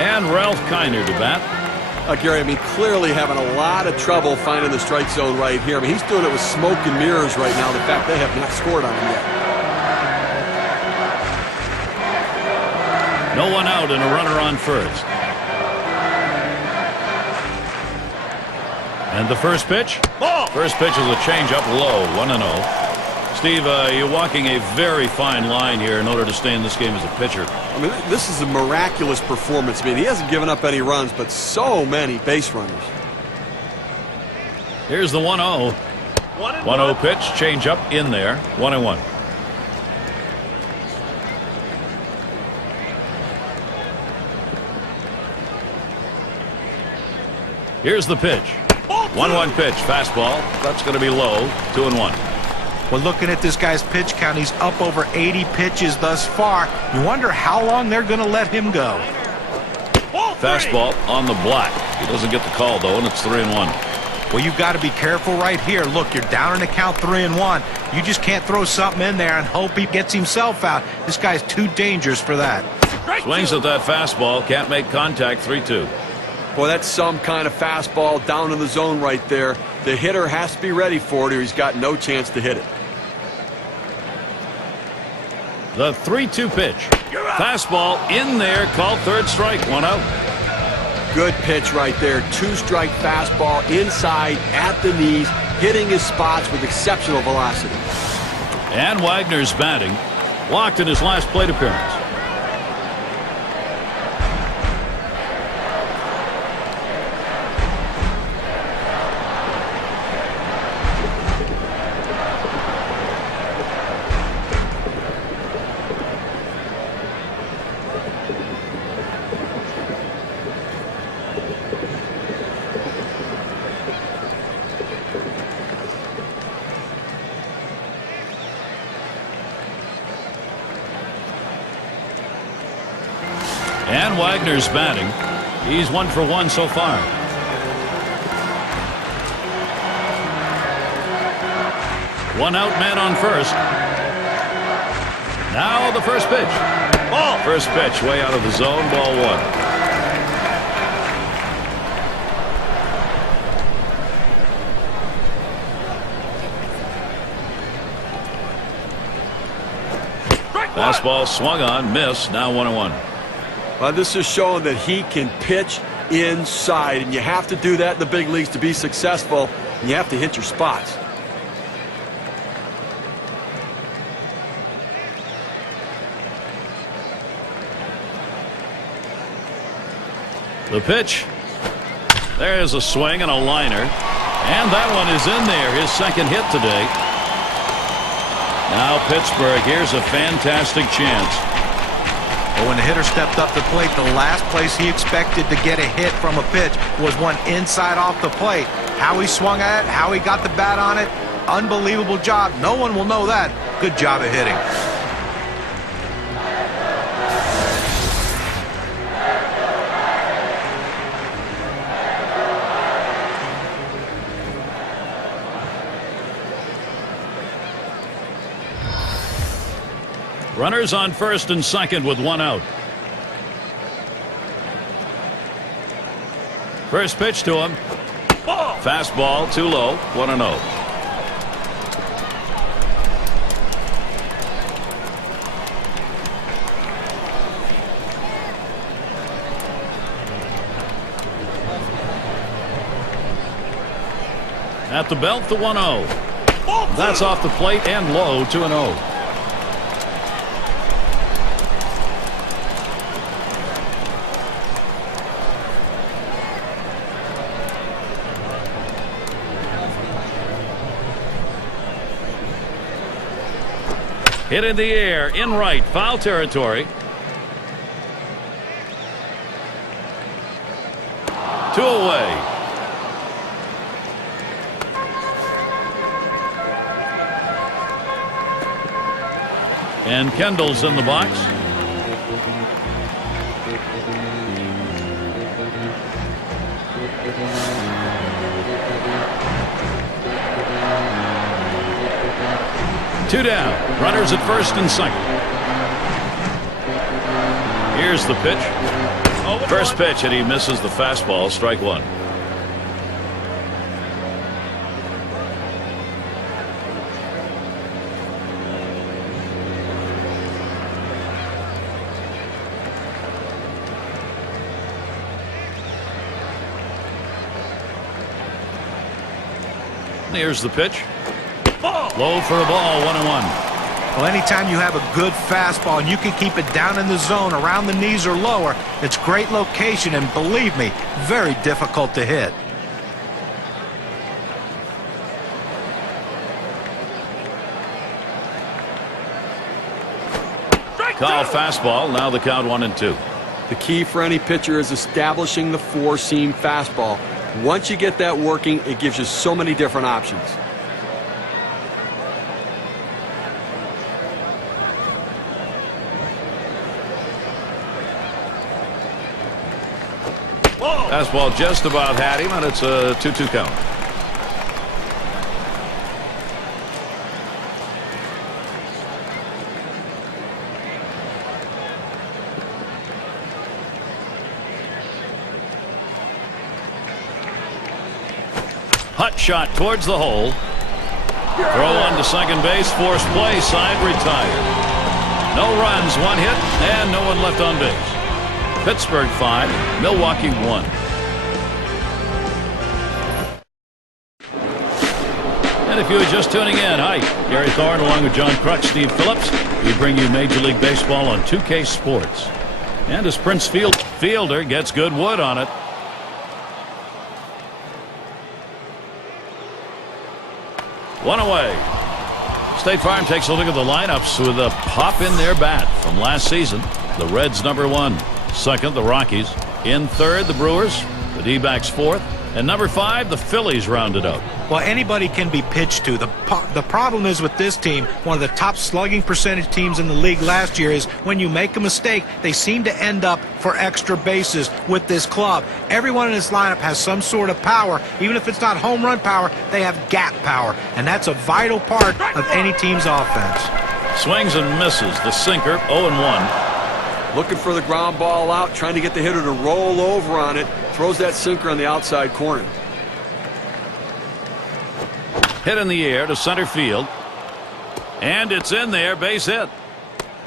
And Ralph Kiner to bat. Gary, I mean, clearly having a lot of trouble finding the strike zone right here. I mean, he's doing it with smoke and mirrors right now. The fact they have not scored on him yet. No one out and a runner on first. And the first pitch? Ball. First pitch is a changeup low. 1-0. Steve, you're walking a very fine line here in order to stay in this game as a pitcher. I mean, this is a miraculous performance. I mean, he hasn't given up any runs, but so many base runners. Here's the 1-0. 1-0 pitch, change up in there. 1-1. Here's the pitch. 1-1 pitch, fastball. That's going to be low. 2-1. Well, looking at this guy's pitch count, he's up over 80 pitches thus far. You wonder how long they're going to let him go. Fastball on the black. He doesn't get the call, though, and it's 3-1. Well, you've got to be careful right here. Look, you're down in the count 3-1. You just can't throw something in there and hope he gets himself out. This guy's too dangerous for that. Swings at that fastball. Can't make contact. 3-2. Boy, that's some kind of fastball down in the zone right there. The hitter has to be ready for it or he's got no chance to hit it. The 3-2 pitch. Fastball in there. Called third strike. 1 out. Good pitch right there. 2-strike fastball inside at the knees, hitting his spots with exceptional velocity. And Wagner's batting. Walked in his last plate appearance. And Wagner's batting. He's 1 for 1 so far. One out, man on first. Now the first pitch. Ball. First pitch way out of the zone. Ball 1. Fastball swung on, miss. Now 1-1. Well, this is showing that he can pitch inside, and you have to do that in the big leagues to be successful. And you have to hit your spots. The pitch. There's a swing and a liner, and that one is in there. His second hit today. Now Pittsburgh, here's a fantastic chance. But when the hitter stepped up the plate, the last place he expected to get a hit from a pitch was one inside off the plate. How he swung at it, how he got the bat on it, unbelievable job. No one will know that. Good job of hitting. Runners on first and second with 1 out. First pitch to him. Ball. Fastball too low. 1-0. At the belt, the 1-0. That's off the plate and low. 2-0. Hit in the air, in right, foul territory. 2 away. And Kendall's in the box. Two down. Runners at first and second. Here's the pitch. First pitch, and he misses the fastball. Strike 1. Here's the pitch. Low for a ball. 1-1. Well, anytime you have a good fastball and you can keep it down in the zone around the knees or lower, it's great location, and believe me, very difficult to hit. Call fastball. Now the count 1-2. The key for any pitcher is establishing the four-seam fastball. Once you get that working, it gives you so many different options. Fastball just about had him, and it's a 2-2 count. Hut shot towards the hole. Throw on to second base. Forced play. Side retired. No runs, 1 hit, and no one left on base. Pittsburgh 5, Milwaukee 1. And if you are just tuning in, hi, Gary Thorne along with John Kruk, Steve Phillips. We bring you Major League Baseball on 2K Sports. And as Prince Fielder gets good wood on it. One away. State Farm takes a look at the lineups with a pop in their bat from last season. The Reds number 1. Second, the Rockies. In third, the Brewers. The D-backs 4th. And number 5, the Phillies rounded out. Well, anybody can be pitched to. The problem is with this team, one of the top slugging percentage teams in the league last year, is when you make a mistake, they seem to end up for extra bases with this club. Everyone in this lineup has some sort of power. Even if it's not home run power, they have gap power, and that's a vital part of any team's offense. Swings and misses. The sinker, 0-1. Looking for the ground ball out, trying to get the hitter to roll over on it. Throws that sinker on the outside corner. Hit in the air to center field. And it's in there, base hit.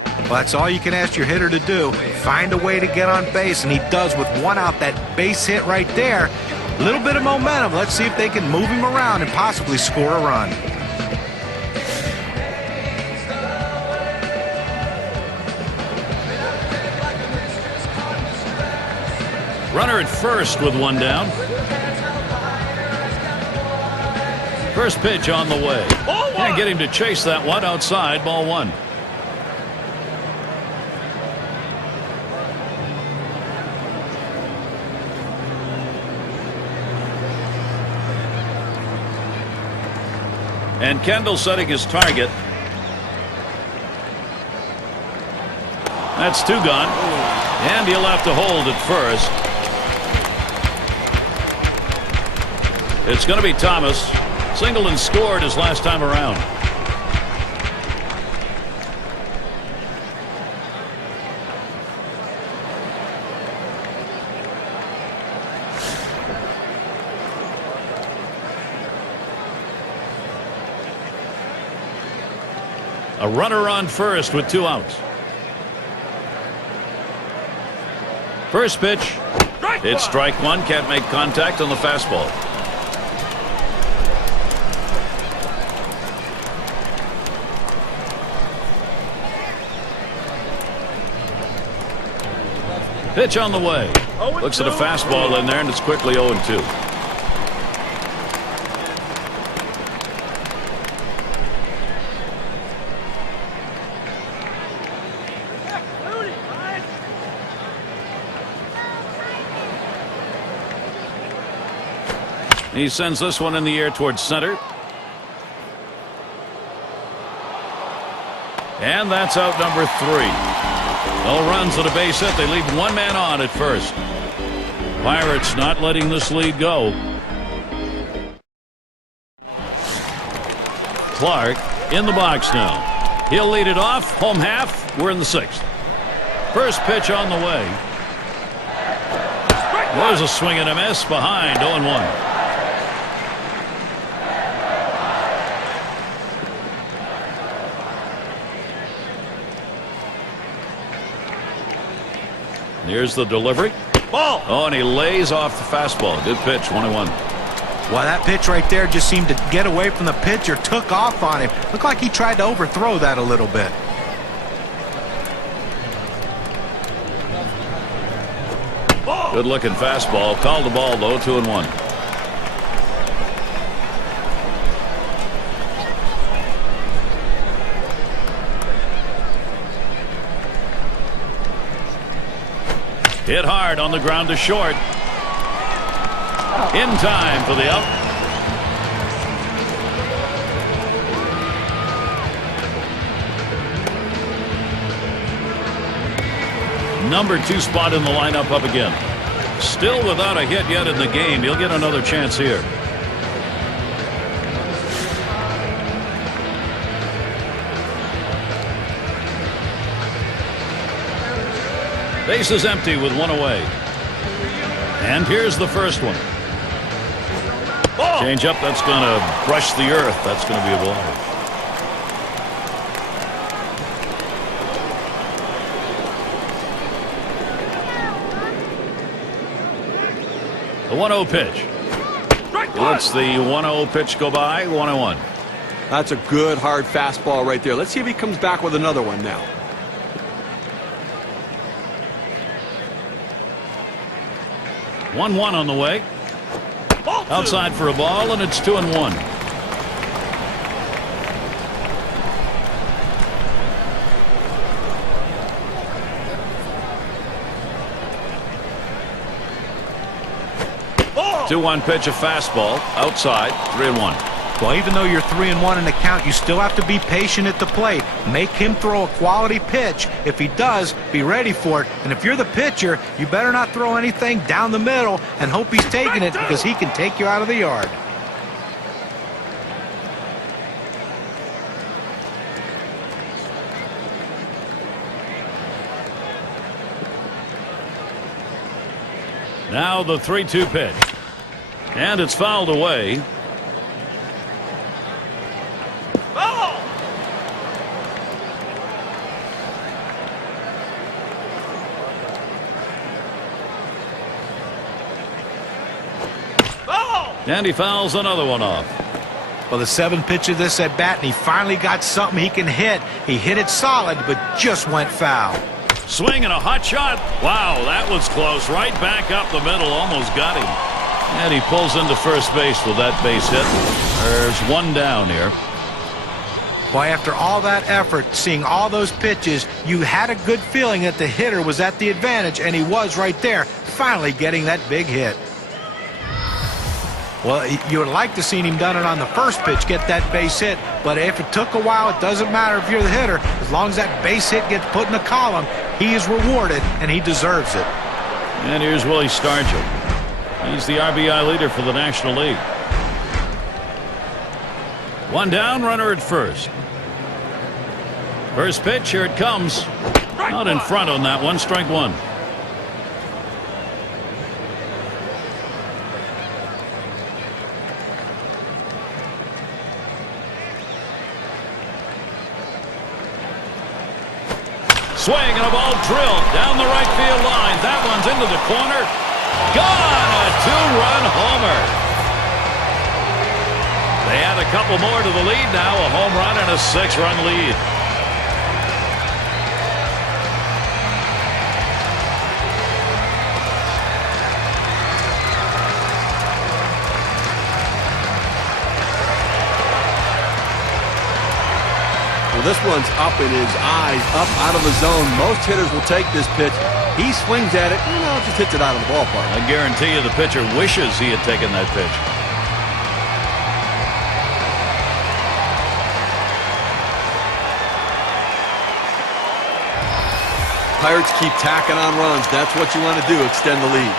Well, that's all you can ask your hitter to do. Find a way to get on base, and he does with one out. That base hit right there. A little bit of momentum. Let's see if they can move him around and possibly score a run. Runner at first with one down. First pitch on the way. Can't get him to chase that one outside. Ball one. And Kendall setting his target. That's two gone. And he'll have to hold at first. It's going to be Thomas. Singled and scored his last time around. A runner on first with two outs. First pitch. It's strike one. Can't make contact on the fastball. Pitch on the way. Looks at a fastball in there, and it's quickly 0-2. He sends this one in the air towards center. And that's out number 3. No runs at a base hit. They leave one man on at first. Pirates not letting this lead go. Clark in the box now. He'll lead it off. Home half. We're in the 6th. First pitch on the way. There's a swing and a miss behind. 0-1. Here's the delivery. Ball. Oh, and he lays off the fastball. Good pitch, 1-1. Well, that pitch right there just seemed to get away from the pitcher, took off on him. Looked like he tried to overthrow that a little bit. Good looking fastball. Called the ball though, 2-1. Hit hard on the ground to short. In time for the out. Number 2 spot in the lineup up again. Still without a hit yet in the game. He'll get another chance here. Base is empty with one away. And here's the first one. Change up. That's going to brush the earth. That's going to be a ball. The 1-0 pitch. He lets the 1-0 pitch go by. 1-1. That's a good hard fastball right there. Let's see if he comes back with another one now. One on the way. Outside for a ball, and it's 2-1. 2-1 pitch, a fastball outside, 3-1. Well, even though you're 3-1 in the count, you still have to be patient at the plate. Make him throw a quality pitch. If he does, be ready for it. And if you're the pitcher, you better not throw anything down the middle and hope he's taking it, because he can take you out of the yard. Now the 3-2 pitch. And it's fouled away. Foul! Foul! And he fouls another one off. Well, the 7th pitch of this at bat, and he finally got something he can hit. He hit it solid, but just went foul. Swing and a hot shot. Wow, that was close. Right back up the middle. Almost got him. And he pulls into first base with that base hit. There's one down here. Boy, after all that effort, seeing all those pitches, you had a good feeling that the hitter was at the advantage, and he was right there, finally getting that big hit. Well, you would like to see him done it on the first pitch, get that base hit, but if it took a while, it doesn't matter if you're the hitter. As long as that base hit gets put in the column, he is rewarded, and he deserves it. And here's Willie Stargell. He's the RBI leader for the National League. One down, runner at first. First pitch, here it comes. Out in front on that one, strike one. Swing and a ball drilled down the right field line. That one's into the corner. Gone! A 2-run homer. They add a couple more to the lead now. A home run and a 6-run lead. Well, this one's up in his eyes, up out of the zone. Most hitters will take this pitch. He swings at it, just hits it out of the ballpark. I guarantee you the pitcher wishes he had taken that pitch. Pirates keep tacking on runs. That's what you want to do, extend the lead.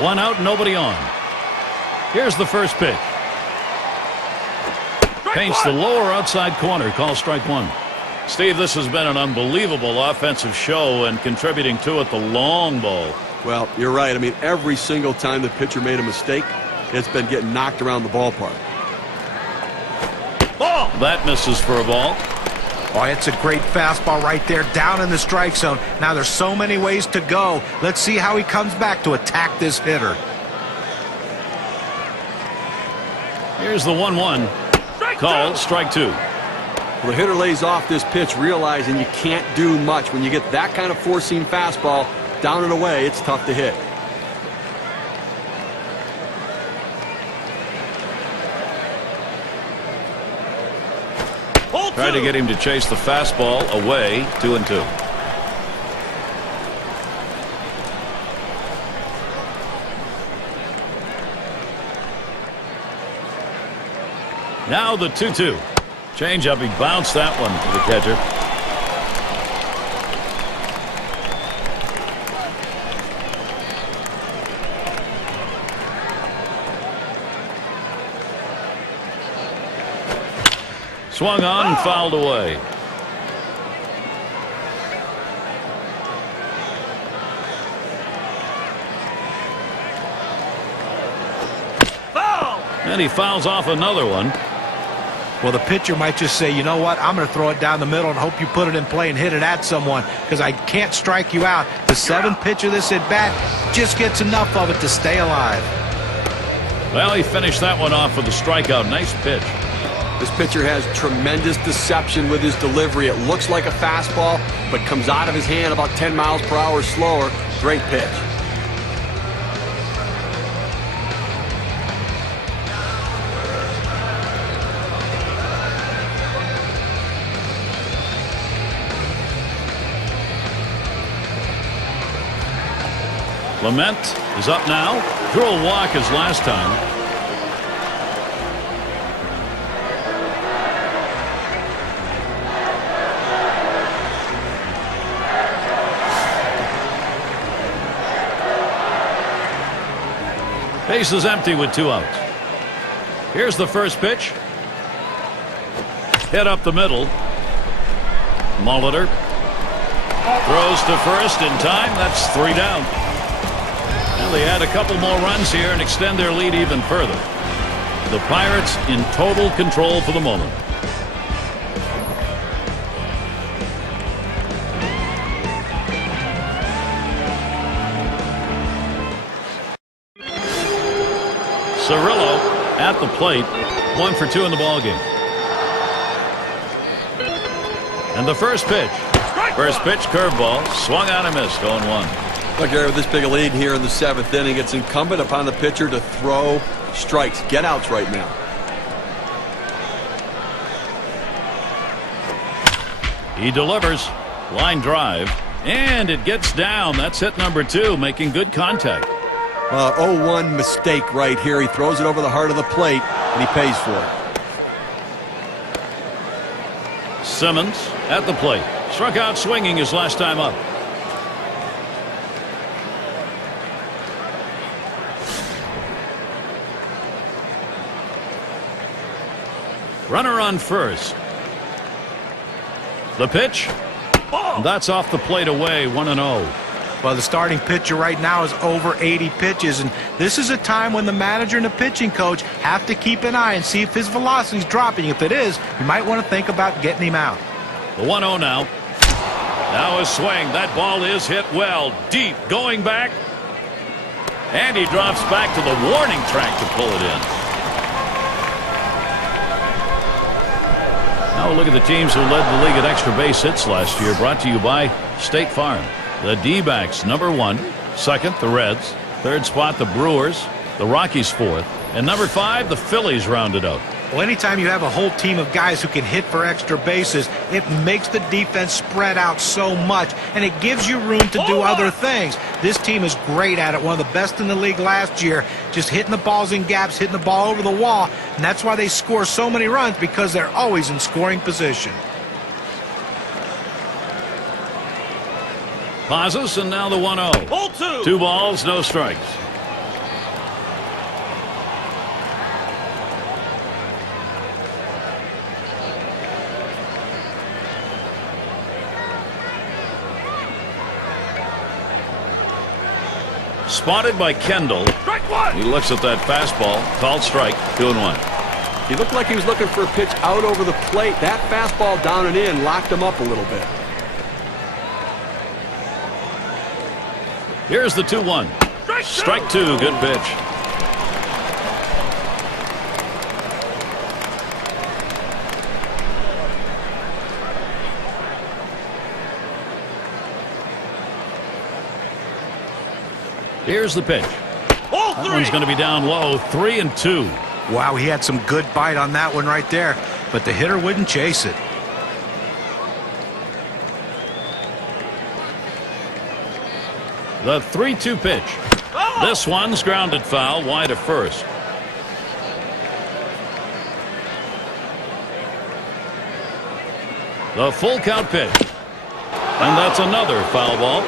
One out, nobody on. Here's the first pitch. Paints the lower outside corner. Call strike one. Steve, this has been an unbelievable offensive show, and contributing to it, the long ball. Well, you're right. I mean, every single time the pitcher made a mistake, it's been getting knocked around the ballpark. Ball! That misses for a ball. Oh, it's a great fastball right there, down in the strike zone. Now there's so many ways to go. Let's see how he comes back to attack this hitter. Here's the 1-1. Called strike two. Well, the hitter lays off this pitch, realizing you can't do much. When you get that kind of four-seam fastball down and away, it's tough to hit. Tried to get him to chase the fastball away. 2-2. Now the 2-2. Changeup. He bounced that one to the catcher. Swung on and fouled away. Foul! And he fouls off another one. Well, the pitcher might just say, you know what, I'm going to throw it down the middle and hope you put it in play and hit it at someone, because I can't strike you out. The 7th pitch of this at bat just gets enough of it to stay alive. Well, he finished that one off with a strikeout. Nice pitch. This pitcher has tremendous deception with his delivery. It looks like a fastball, but comes out of his hand about 10 miles per hour slower. Great pitch. Clement is up now. Drew a walk his last time. Base is empty with 2 outs. Here's the first pitch. Hit up the middle. Molitor throws to first in time. That's 3 down. And they add a couple more runs here and extend their lead even further. The Pirates in total control for the moment. Cirillo at the plate, 1 for 2 in the ballgame. And the first pitch. First pitch, curveball, swung out and missed, 0-1. Look, Gary, with this big a lead here in the 7th inning, it's incumbent upon the pitcher to throw strikes, get outs right now. He delivers, line drive, and it gets down. That's hit number 2, making good contact. 0-1 mistake right here. He throws it over the heart of the plate, and he pays for it. Simmons at the plate. Struck out swinging his last time up. Runner on first. The pitch. That's off the plate away, 1-0. Well, the starting pitcher right now is over 80 pitches, and this is a time when the manager and the pitching coach have to keep an eye and see if his velocity is dropping. If it is, you might want to think about getting him out. The 1-0 now. Now a swing. That ball is hit well. Deep. Going back. And he drops back to the warning track to pull it in. Now look at the teams who led the league at extra base hits last year. Brought to you by State Farm. The D-backs, number 1. Second, the Reds. Third spot, the Brewers. The Rockies, 4th. And number 5, the Phillies rounded out. Well, anytime you have a whole team of guys who can hit for extra bases, it makes the defense spread out so much, and it gives you room to do other things. This team is great at it, one of the best in the league last year, just hitting the balls in gaps, hitting the ball over the wall, and that's why they score so many runs, because they're always in scoring position. Pauses, and now the 1-0. Ball 2. 2 balls, no strikes. Spotted by Kendall. Strike 1. He looks at that fastball. Called strike. 2-1. He looked like he was looking for a pitch out over the plate. That fastball down and in locked him up a little bit. Here's the 2-1. Strike 2. Good pitch. Here's the pitch. Ball That 3. one's going to be down low. 3-2. Wow, he had some good bite on that one right there, but the hitter wouldn't chase it. The 3-2 pitch. This one's grounded foul wide of first. The full count pitch. And that's another foul ball.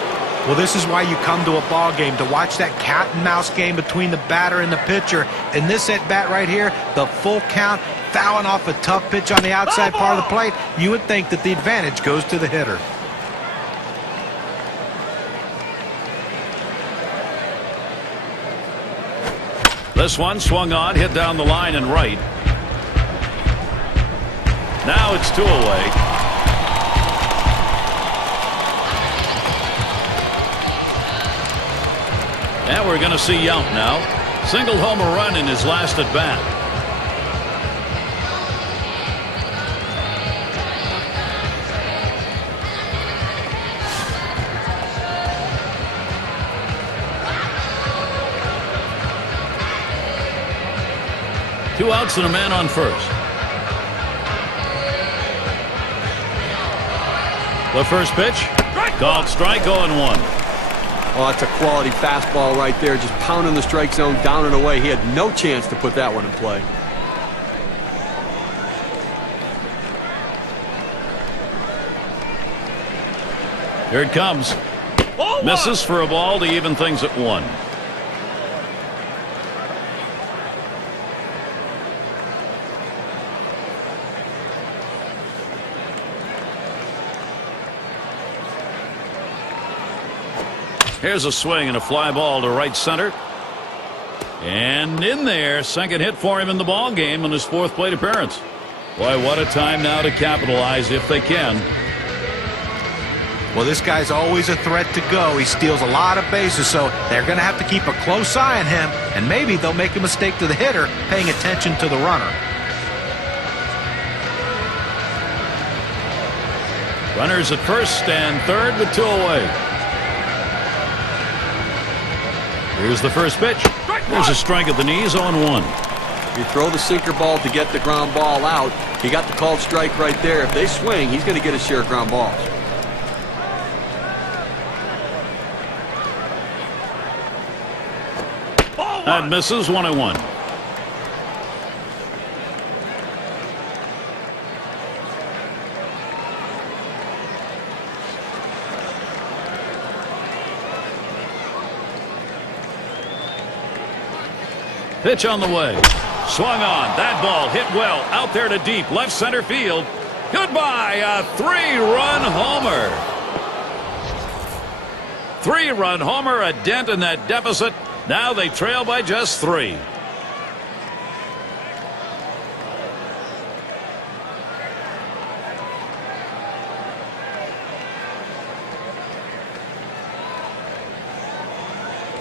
Well, this is why you come to a ball game, to watch that cat and mouse game between the batter and the pitcher. In this at bat right here, the full count, fouling off a tough pitch on the outside part of the plate, you would think that the advantage goes to the hitter. This one swung on, hit down the line and right. Now it's 2 away. And we're going to see Yount now. Single homer run in his last at bat. 2 outs and a man on first. The first pitch, called strike, 0-1. Oh, that's a quality fastball right there, just pounding the strike zone down and away. He had no chance to put that one in play. Here it comes. Misses for a ball to even things at 1. Here's a swing and a fly ball to right center. And in there, second hit for him in the ball game in his 4th plate appearance. Boy, what a time now to capitalize if they can. Well, this guy's always a threat to go. He steals a lot of bases, so they're going to have to keep a close eye on him, and maybe they'll make a mistake to the hitter paying attention to the runner. Runners at first and third with 2 away. Here's the first pitch. There's a strike at the knees, 0-1. You throw the sinker ball to get the ground ball out. He got the called strike right there. If they swing, he's going to get his share of ground balls. That misses, 1-1. Pitch on the way. Swung on. That ball hit well out there to deep left center field. Goodbye. A 3-run homer. 3-run homer. A dent in that deficit. Now they trail by just 3.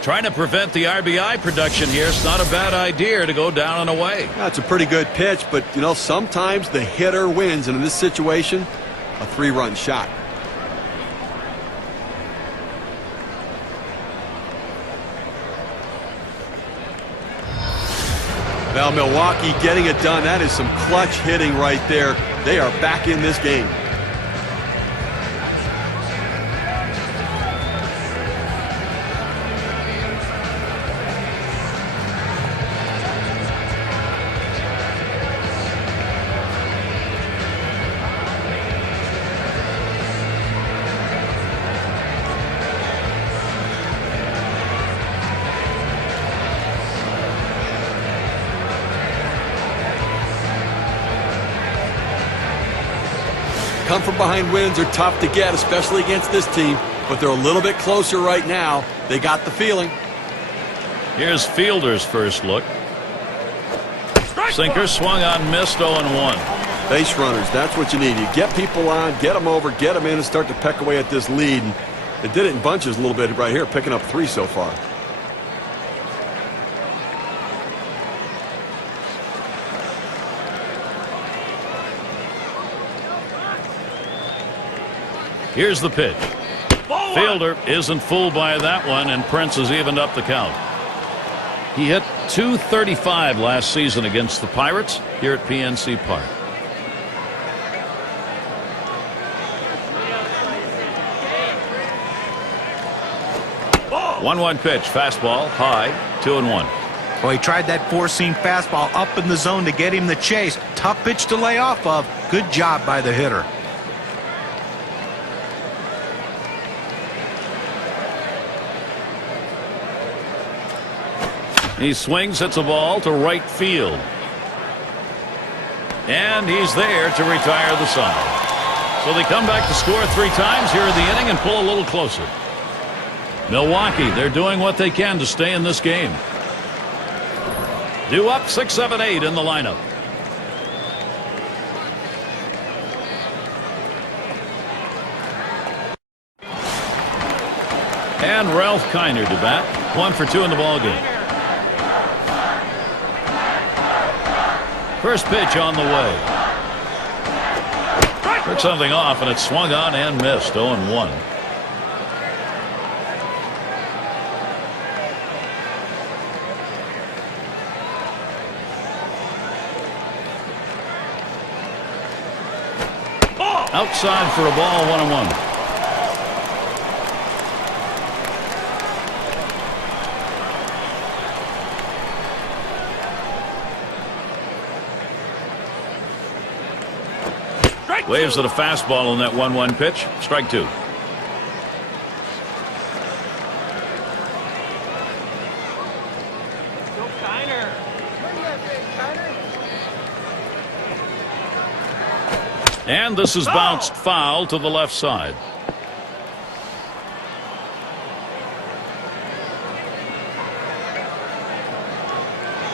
Trying to prevent the RBI production here. It's not a bad idea to go down and away. That's a pretty good pitch, but, you know, sometimes the hitter wins, and in this situation, a 3-run shot. Now, Milwaukee getting it done. That is some clutch hitting right there. They are back in this game. Come from behind wins are tough to get, especially against this team, but they're a little bit closer right now. They got the feeling. Here's Fielder's first look. Sinker swung on, missed, 0-1. Base runners, that's what you need. You get people on, get them over, get them in, and start to peck away at this lead. And they did it in bunches a little bit right here, picking up 3 so far. Here's the pitch. Fielder isn't fooled by that one, and Prince has evened up the count. He hit .235 last season against the Pirates here at PNC Park. Ball. 1-1 pitch, fastball, high, 2-1. Well, he tried that 4-seam fastball up in the zone to get him the chase. Tough pitch to lay off of. Good job by the hitter. He swings, hits a ball to right field. And he's there to retire the side. So they come back to score 3 times here in the inning and pull a little closer. Milwaukee, they're doing what they can to stay in this game. Due up 6, 7, 8 in the lineup. And Ralph Kiner to bat. 1 for 2 in the ballgame. First pitch on the way. Took something off, and it swung on and missed. 0-1. Outside for a ball, 1-1. Waves at a fastball on that 1-1 pitch. Strike two. And this is bounced foul to the left side.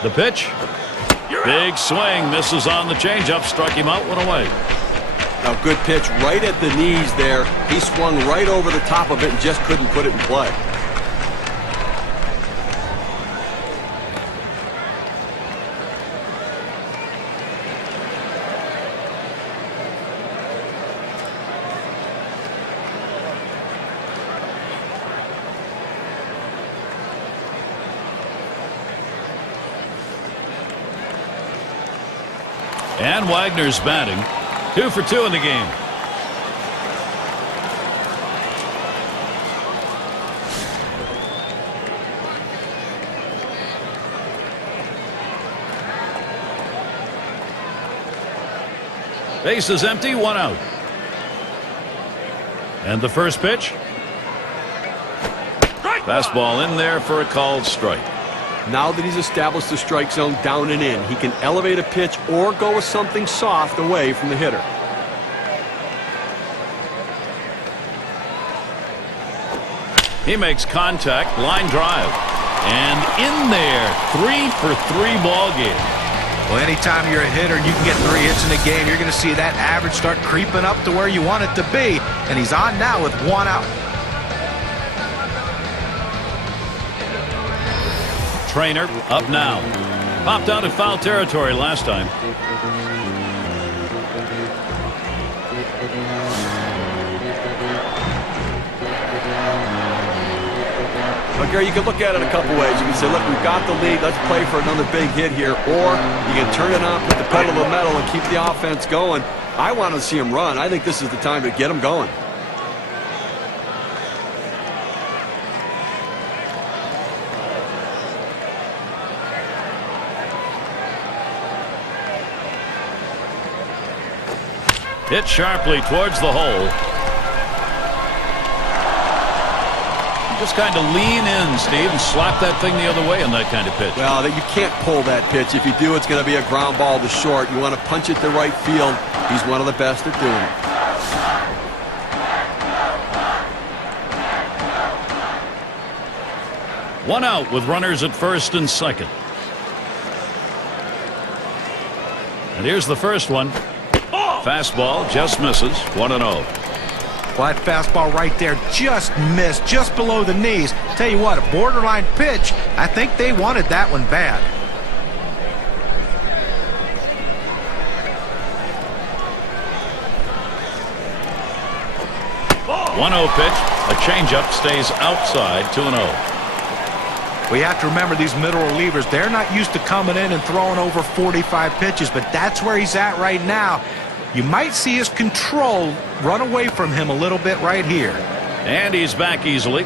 The pitch. Big swing. Misses on the changeup. Struck him out. One away. Now, good pitch right at the knees there. He swung right over the top of it and just couldn't put it in play. And Wagner's batting. 2 for 2 in the game. Base is empty, 1 out. And the first pitch. Fastball in there for a called strike. Now that he's established the strike zone down and in, he can elevate a pitch or go with something soft away from the hitter. He makes contact, line drive. And in there, 3 for 3 ball game. Well, anytime you're a hitter and you can get 3 hits in a game, you're going to see that average start creeping up to where you want it to be. And he's on now with 1 out. Trainer up now. Popped out in foul territory last time. Well, Gary, you can look at it a couple ways. You can say, look, we've got the lead. Let's play for another big hit here. Or you can turn it on, put the pedal to the metal, and keep the offense going. I want to see him run. I think this is the time to get him going. Hit sharply towards the hole. Just kind of lean in, Steve, and slap that thing the other way on that kind of pitch. Well, you can't pull that pitch. If you do, it's going to be a ground ball to short. You want to punch it to right field. He's one of the best at doing it. 1 out with runners at first and second. And here's the first one. Fastball just misses. 1-0. Well, that fastball right there just missed, just below the knees. Tell you what, a borderline pitch. I think they wanted that one bad. One 1-0 pitch. A changeup stays outside. 2-0. We have to remember these middle relievers, they're not used to coming in and throwing over 45 pitches, but that's where he's at right now. You might see his control run away from him a little bit right here. And he's back easily.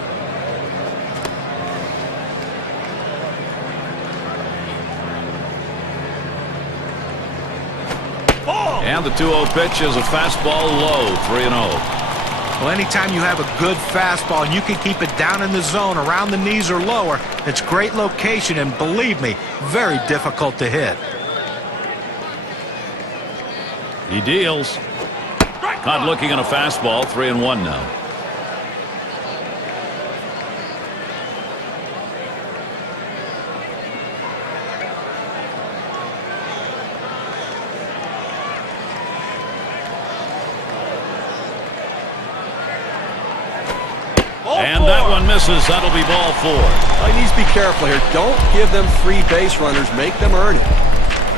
And the 2-0 pitch is a fastball low. 3-0. Well, anytime you have a good fastball and you can keep it down in the zone around the knees or lower, it's great location, and believe me, very difficult to hit. He deals. Not looking at a fastball. 3-1 now. And that one misses. That'll be ball 4. Well, he needs to be careful here. Don't give them free base runners. Make them earn it.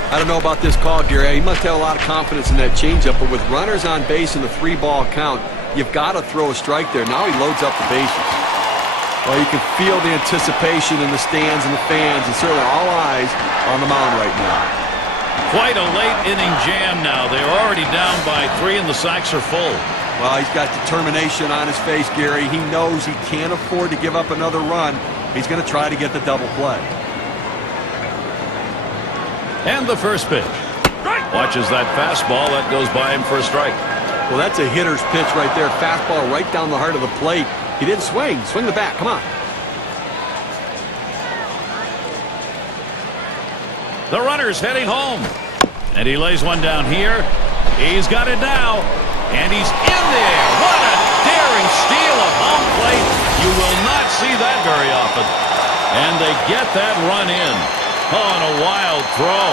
I don't know about this call, Gary. He must have a lot of confidence in that changeup, but with runners on base in the 3-ball count, you've got to throw a strike there. Now he loads up the bases. Well, you can feel the anticipation in the stands and the fans, and certainly all eyes on the mound right now. Quite a late inning jam now. They're already down by 3 and the sacks are full. Well, he's got determination on his face, Gary. He knows he can't afford to give up another run. He's going to try to get the double play. And the first pitch. Watches that fastball. That goes by him for a strike. Well, that's a hitter's pitch right there. Fastball right down the heart of the plate. He didn't swing. Swing the bat. Come on. The runner's heading home. And he lays one down here. He's got it now. And he's in there. What a daring steal of home plate. You will not see that very often. And they get that run in. Oh, and a wild throw.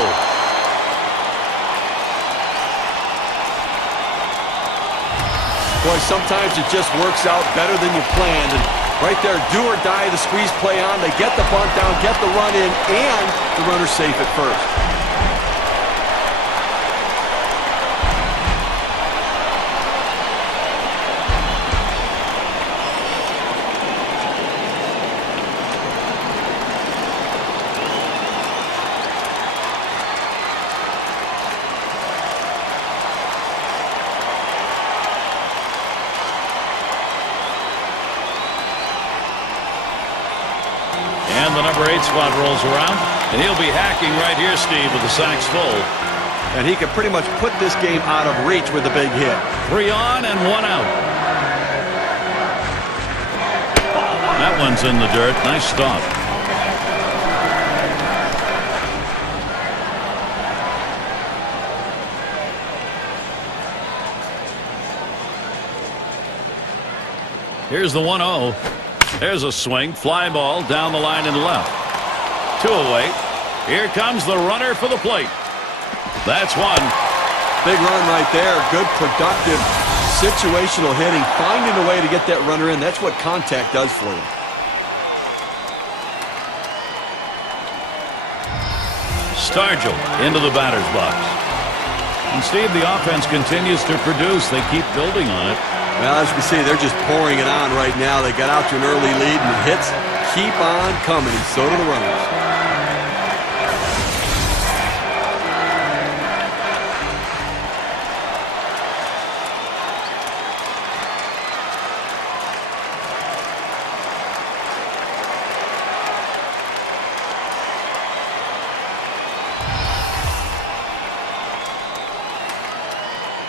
Boy, sometimes it just works out better than you planned. And right there, do or die, the squeeze play on. They get the bunt down, get the run in, and the runner's safe at first. And the number 8 spot rolls around, and he'll be hacking right here, Steve, with the sacks full. And he can pretty much put this game out of reach with a big hit. 3 on and 1 out. That one's in the dirt. Nice stop. Here's the 1-0. There's a swing. Fly ball down the line and left. 2 away. Here comes the runner for the plate. That's one. Big run right there. Good, productive, situational hitting. Finding a way to get that runner in. That's what contact does for you. Stargell into the batter's box. And Steve, the offense continues to produce. They keep building on it. Well, as we see, they're just pouring it on right now. They got out to an early lead, and the hits keep on coming, and so do the runners.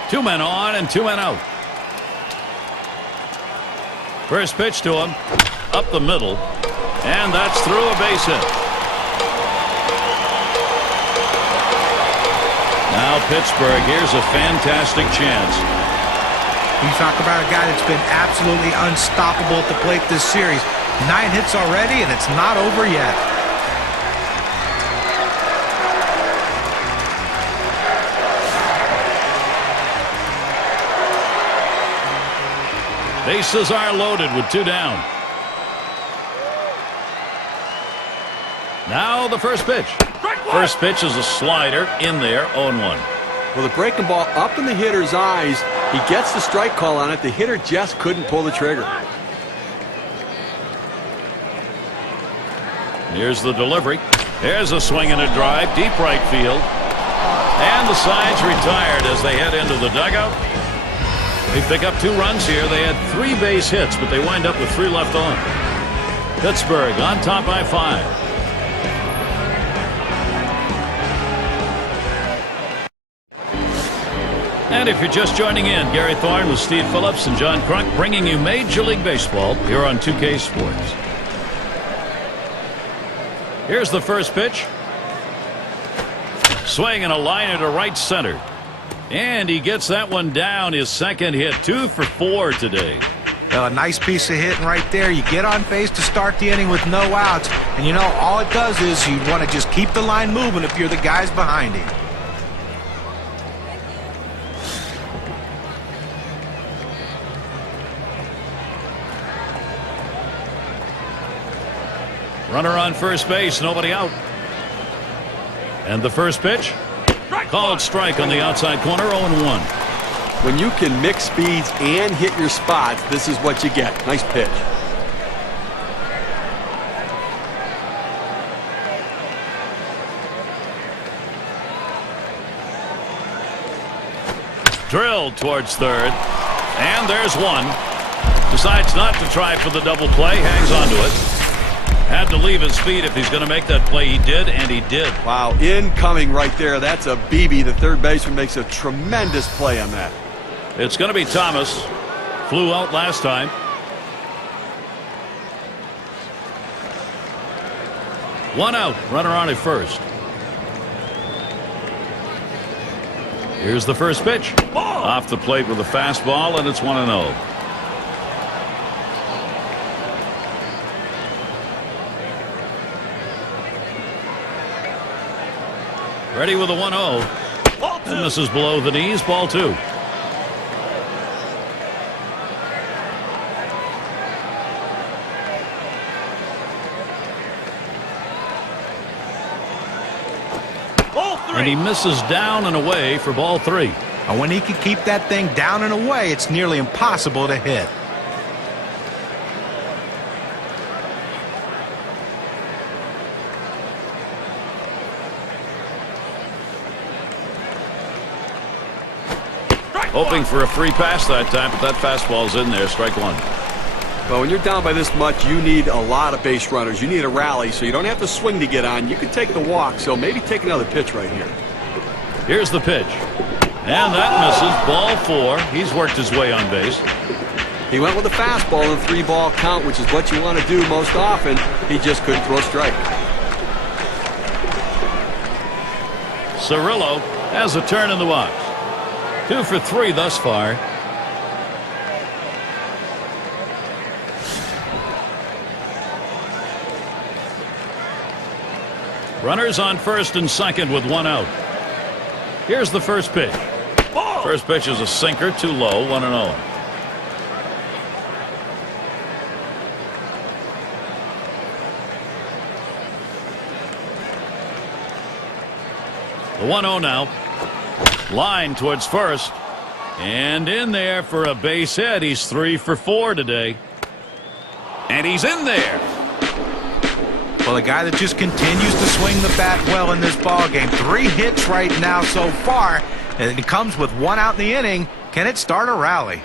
Two men on and 2 men out. First pitch to him, up the middle, and that's through a base hit. Now Pittsburgh, here's a fantastic chance. You talk about a guy that's been absolutely unstoppable at the plate this series. 9 hits already, and it's not over yet. Bases are loaded with 2 down. Now the first pitch. First pitch is a slider in there, 0-1. Well, the breaking ball up in the hitter's eyes. He gets the strike call on it. The hitter just couldn't pull the trigger. Here's the delivery. There's a swing and a drive, deep right field. And the side's retired as they head into the dugout. They pick up 2 runs here. They had 3 base hits, but they wind up with 3 left on. Pittsburgh on top by 5. And if you're just joining in, Gary Thorne with Steve Phillips and John Crunk bringing you Major League Baseball here on 2K Sports. Here's the first pitch. Swing and a liner to right center. And he gets that one down, his second hit. 2 for 4 today. Well, a nice piece of hitting right there. You get on base to start the inning with no outs. And, you know, all it does is you want to just keep the line moving if you're the guys behind him. Runner on first base, nobody out. And the first pitch. Called strike on the outside corner, 0-1. When you can mix speeds and hit your spots, this is what you get. Nice pitch. Drilled towards third. And there's one. Decides not to try for the double play. Hangs on to it. Had to leave his feet if he's going to make that play. He did, and he did. Wow, incoming right there. That's a BB. The third baseman makes a tremendous play on that. It's going to be Thomas. Flew out last time. One out. Runner on at first. Here's the first pitch. Ball. Off the plate with a fastball, and it's 1-0. Ready with a 1-0. Ball two. And this is below the knees. Ball two. Ball three. And he misses down and away for ball three. And when he can keep that thing down and away, it's nearly impossible to hit. Hoping for a free pass that time, but that fastball's in there. Strike one. Well, when you're down by this much, you need a lot of base runners. You need a rally, so you don't have to swing to get on. You can take the walk, so maybe take another pitch right here. Here's the pitch. And that misses. Ball four. He's worked his way on base. He went with a fastball in a 3-ball count, which is what you want to do most often. He just couldn't throw a strike. Cirillo has a turn in the box. 2 for 3 thus far. Runners on first and second with 1 out. Here's the first pitch. Ball. First pitch is a sinker, too low, 1-0. The 1-0 now. Line towards first. And in there for a base hit. He's 3 for 4 today. And he's in there. Well, a guy that just continues to swing the bat well in this ball game. 3 hits right now so far. And it comes with 1 out in the inning. Can it start a rally?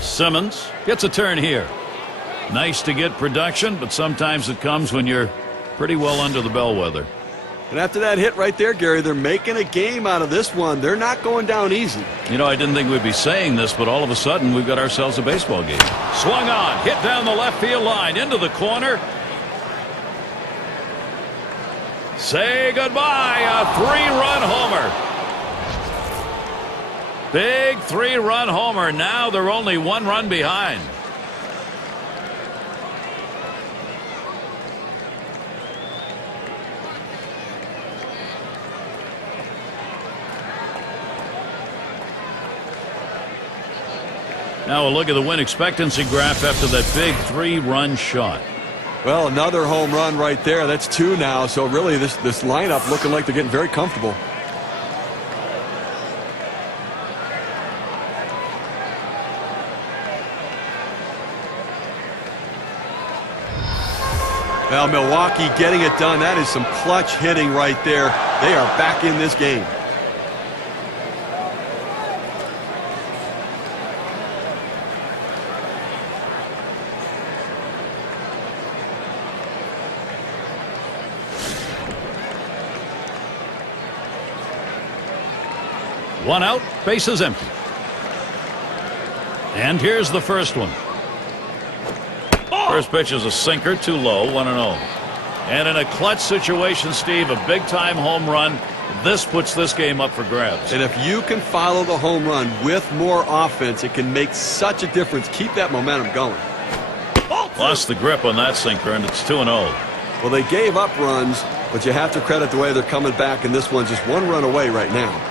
Simmons gets a turn here. Nice to get production, but sometimes it comes when you're pretty well under the bellwether. And after that hit right there, Gary, they're making a game out of this one. They're not going down easy. You know, I didn't think we'd be saying this, but all of a sudden we've got ourselves a baseball game. Swung on, hit down the left field line, into the corner. Say goodbye, a 3-run homer. Big 3-run homer. Now they're only 1 run behind. Now a look at the win expectancy graph after that big 3-run shot. Well, another home run right there. That's 2 now. So really this lineup looking like they're getting very comfortable. Well, Milwaukee getting it done. That is some clutch hitting right there. They are back in this game. One out, bases empty. And here's the first one. First pitch is a sinker, too low, 1-0. And in a clutch situation, Steve, a big-time home run. This puts this game up for grabs. And if you can follow the home run with more offense, it can make such a difference. Keep that momentum going. Lost the grip on that sinker, and it's 2-0. Well, they gave up runs, but you have to credit the way they're coming back, and this one's just 1 run away right now.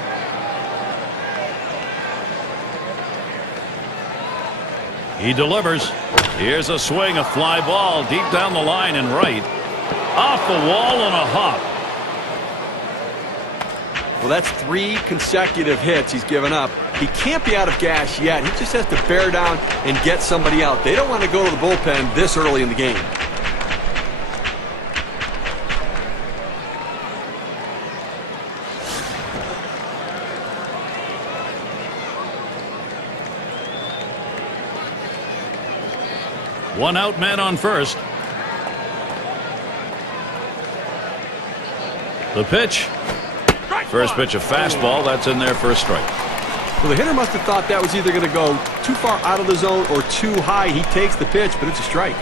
He delivers. Here's a swing, a fly ball deep down the line and right. Off the wall on a hop. Well, that's 3 consecutive hits he's given up. He can't be out of gas yet. He just has to bear down and get somebody out. They don't want to go to the bullpen this early in the game. One out, man on first. The pitch. First pitch, a fastball. That's in there for a strike. Well, the hitter must have thought that was either going to go too far out of the zone or too high. He takes the pitch, but it's a strike.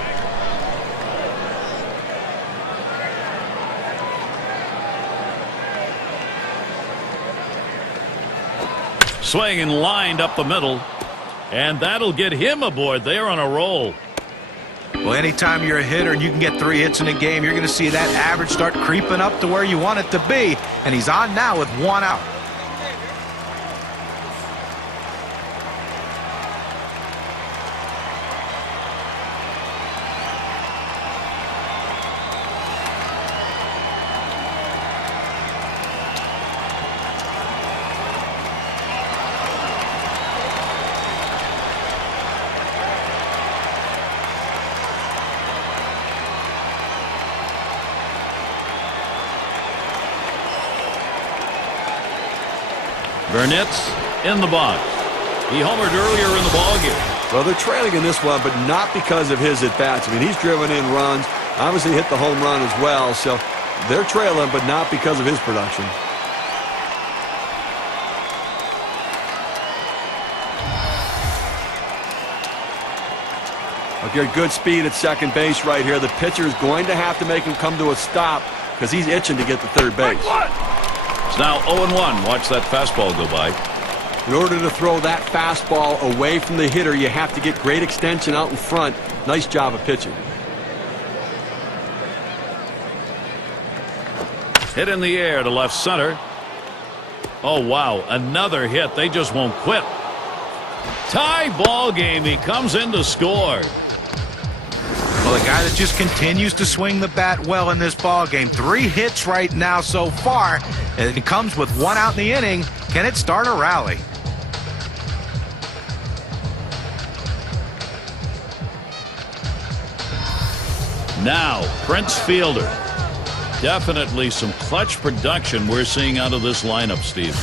Swing and lined up the middle. And that'll get him aboard there on a roll. Well, anytime you're a hitter and you can get 3 hits in a game, you're going to see that average start creeping up to where you want it to be. And he's on now with 1 out. Burnett's in the box. He homered earlier in the ballgame. Well, they're trailing in this one, but not because of his at-bats. I mean, he's driven in runs, obviously hit the home run as well, so they're trailing, but not because of his production. Okay, good speed at second base right here. The pitcher is going to have to make him come to a stop because he's itching to get to third base. It's now 0-1. Watch that fastball go by. In order to throw that fastball away from the hitter, you have to get great extension out in front. Nice job of pitching. Hit in the air to left center. Oh, wow. Another hit. They just won't quit. Tie ball game. He comes in to score. Well, a guy that just continues to swing the bat well in this ball game. 3 hits right now so far, and it comes with 1 out in the inning. Can it start a rally? Now, Prince Fielder. Definitely some clutch production we're seeing out of this lineup, Steve.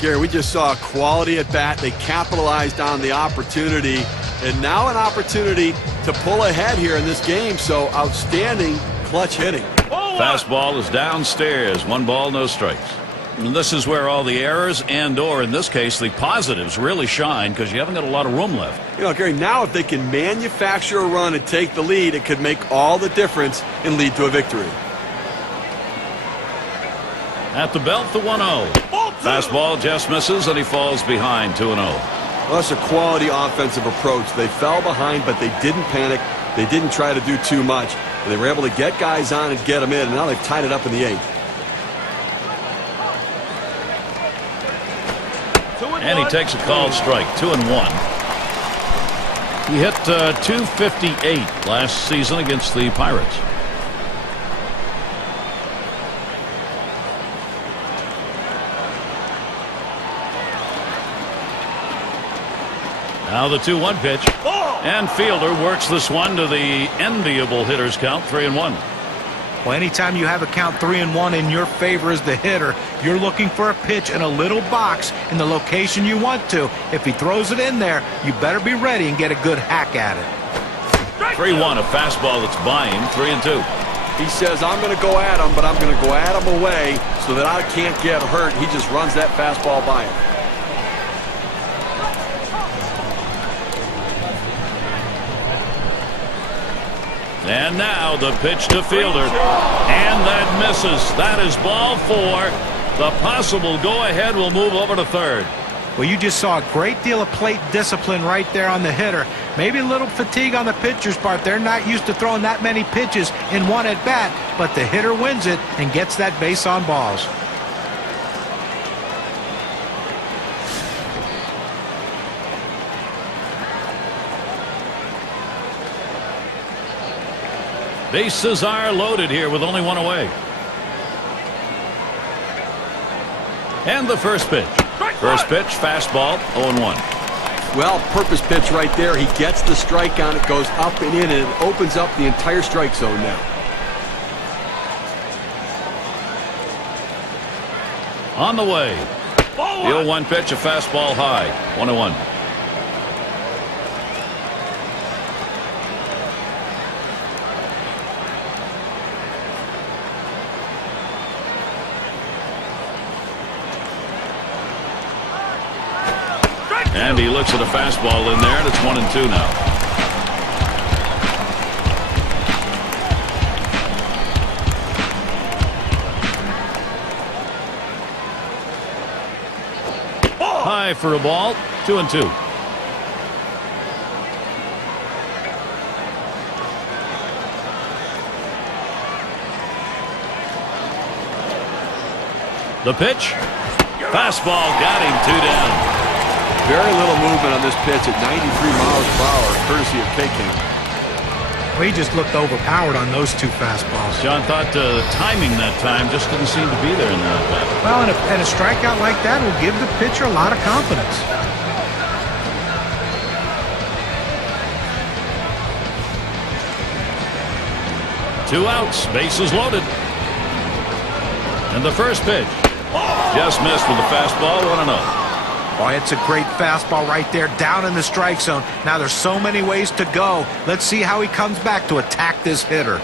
Gary, we just saw a quality at bat. They capitalized on the opportunity, and now an opportunity to pull ahead here in this game. So outstanding clutch hitting. Fastball is downstairs. 1 ball, no strikes. And this is where all the errors and/or, in this case, the positives really shine because you haven't got a lot of room left. You know, Gary, now if they can manufacture a run and take the lead, it could make all the difference and lead to a victory. At the belt, the 1-0. Fastball just misses, and he falls behind 2-0. Well, that's a quality offensive approach. They fell behind, but they didn't panic. They didn't try to do too much. They were able to get guys on and get them in, and now they've tied it up in the 8th. And he takes a called strike, 2-1. He hit .258 last season against the Pirates. Now the 2-1 pitch. And Fielder works this one to the enviable hitter's count, 3-1. Well, anytime you have a count 3-1 in your favor as the hitter, you're looking for a pitch in a little box in the location you want to. If he throws it in there, you better be ready and get a good hack at it. 3-1, a fastball that's by him, 3-2. He says, I'm going to go at him, but I'm going to go at him away so that I can't get hurt. He just runs that fastball by him. And now the pitch to Fielder. And that misses. That is ball 4. The possible go-ahead will move over to third. Well, you just saw a great deal of plate discipline right there on the hitter. Maybe a little fatigue on the pitcher's part. They're not used to throwing that many pitches in one at-bat, but the hitter wins it and gets that base on balls. Bases are loaded here with only 1 away. And the first pitch. First pitch, fastball, 0-1. Well, purpose pitch right there. He gets the strike on it, goes up and in, and it opens up the entire strike zone now. On the way. The 0-1 pitch, a fastball high, 1-1. And he looks at a fastball in there, and it's 1-2 now. High for a ball, 2-2. The pitch. Fastball got him, 2 down. Very little movement on this pitch at 93 miles per hour, courtesy of K-King. Well, he just looked overpowered on those 2 fastballs. John thought the timing that time just didn't seem to be there in that bat. Well, and a strikeout like that will give the pitcher a lot of confidence. Two outs, bases loaded. And the first pitch. Just missed with the fastball, 1-0. Boy, it's a great fastball right there, down in the strike zone. Now there's so many ways to go. Let's see how he comes back to attack this hitter.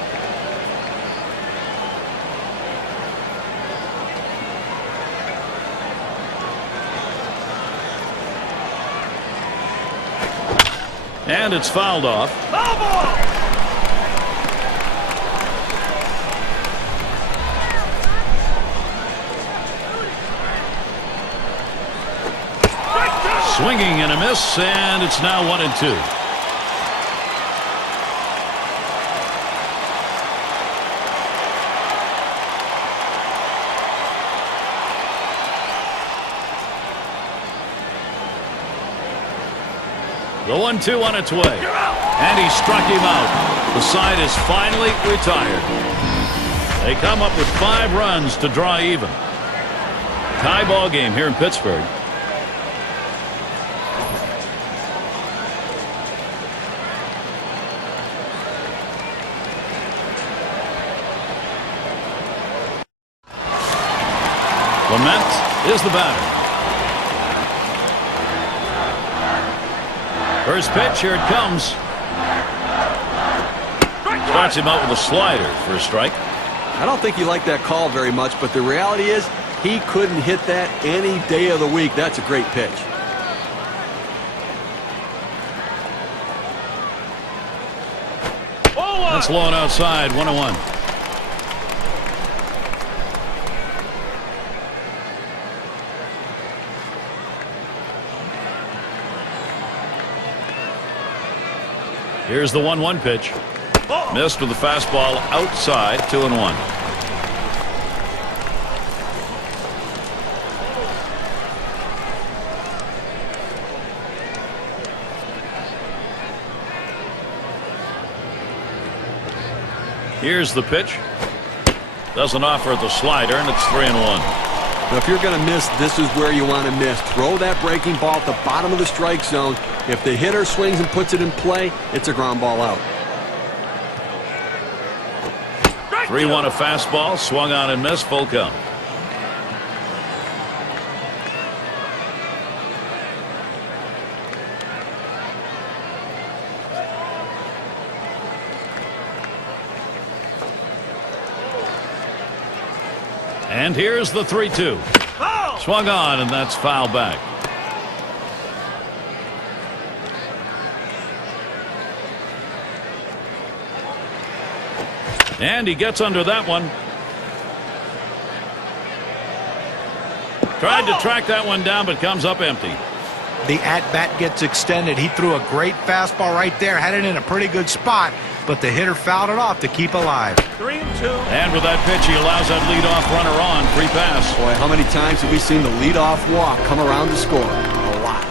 And it's fouled off. Foul ball! Swinging and a miss, and it's now 1-2. The 1-2 on its way. And he struck him out. The side is finally retired. They come up with 5 runs to draw even. Tie ball game here in Pittsburgh. Clement is the batter. First pitch, here it comes. Starts him out with a slider for a strike. I don't think he liked that call very much, but the reality is he couldn't hit that any day of the week. That's a great pitch. That's low and outside, 1-1. Here's the 1-1 pitch. Missed with the fastball outside, 2-1. Here's the pitch. Doesn't offer the slider, and it's 3-1. Now, if you're going to miss, this is where you want to miss. Throw that breaking ball at the bottom of the strike zone. If the hitter swings and puts it in play, it's a ground ball out. 3-1 a fastball, swung on and missed, full count. And here's the 3-2. Swung on, and that's foul back. And he gets under that one. Tried to track that one down, but comes up empty. The at-bat gets extended. He threw a great fastball right there, had it in a pretty good spot, but the hitter fouled it off to keep alive. 3-2. And with that pitch, he allows that leadoff runner on. Free pass. Boy, how many times have we seen the leadoff walk come around to score? A lot.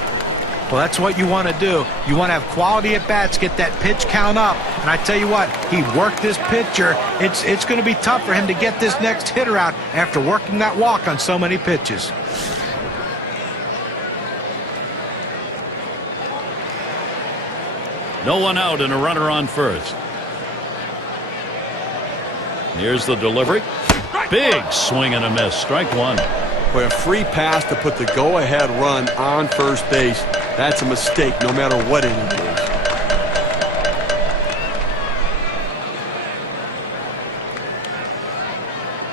Well, that's what you want to do. You want to have quality at-bats, get that pitch count up. And I tell you what, he worked this pitcher. It's going to be tough for him to get this next hitter out after working that walk on so many pitches. No one out and a runner on first. Here's the delivery. Big swing and a miss. Strike one. Boy, a free pass to put the go-ahead run on first base. That's a mistake no matter what inning it is.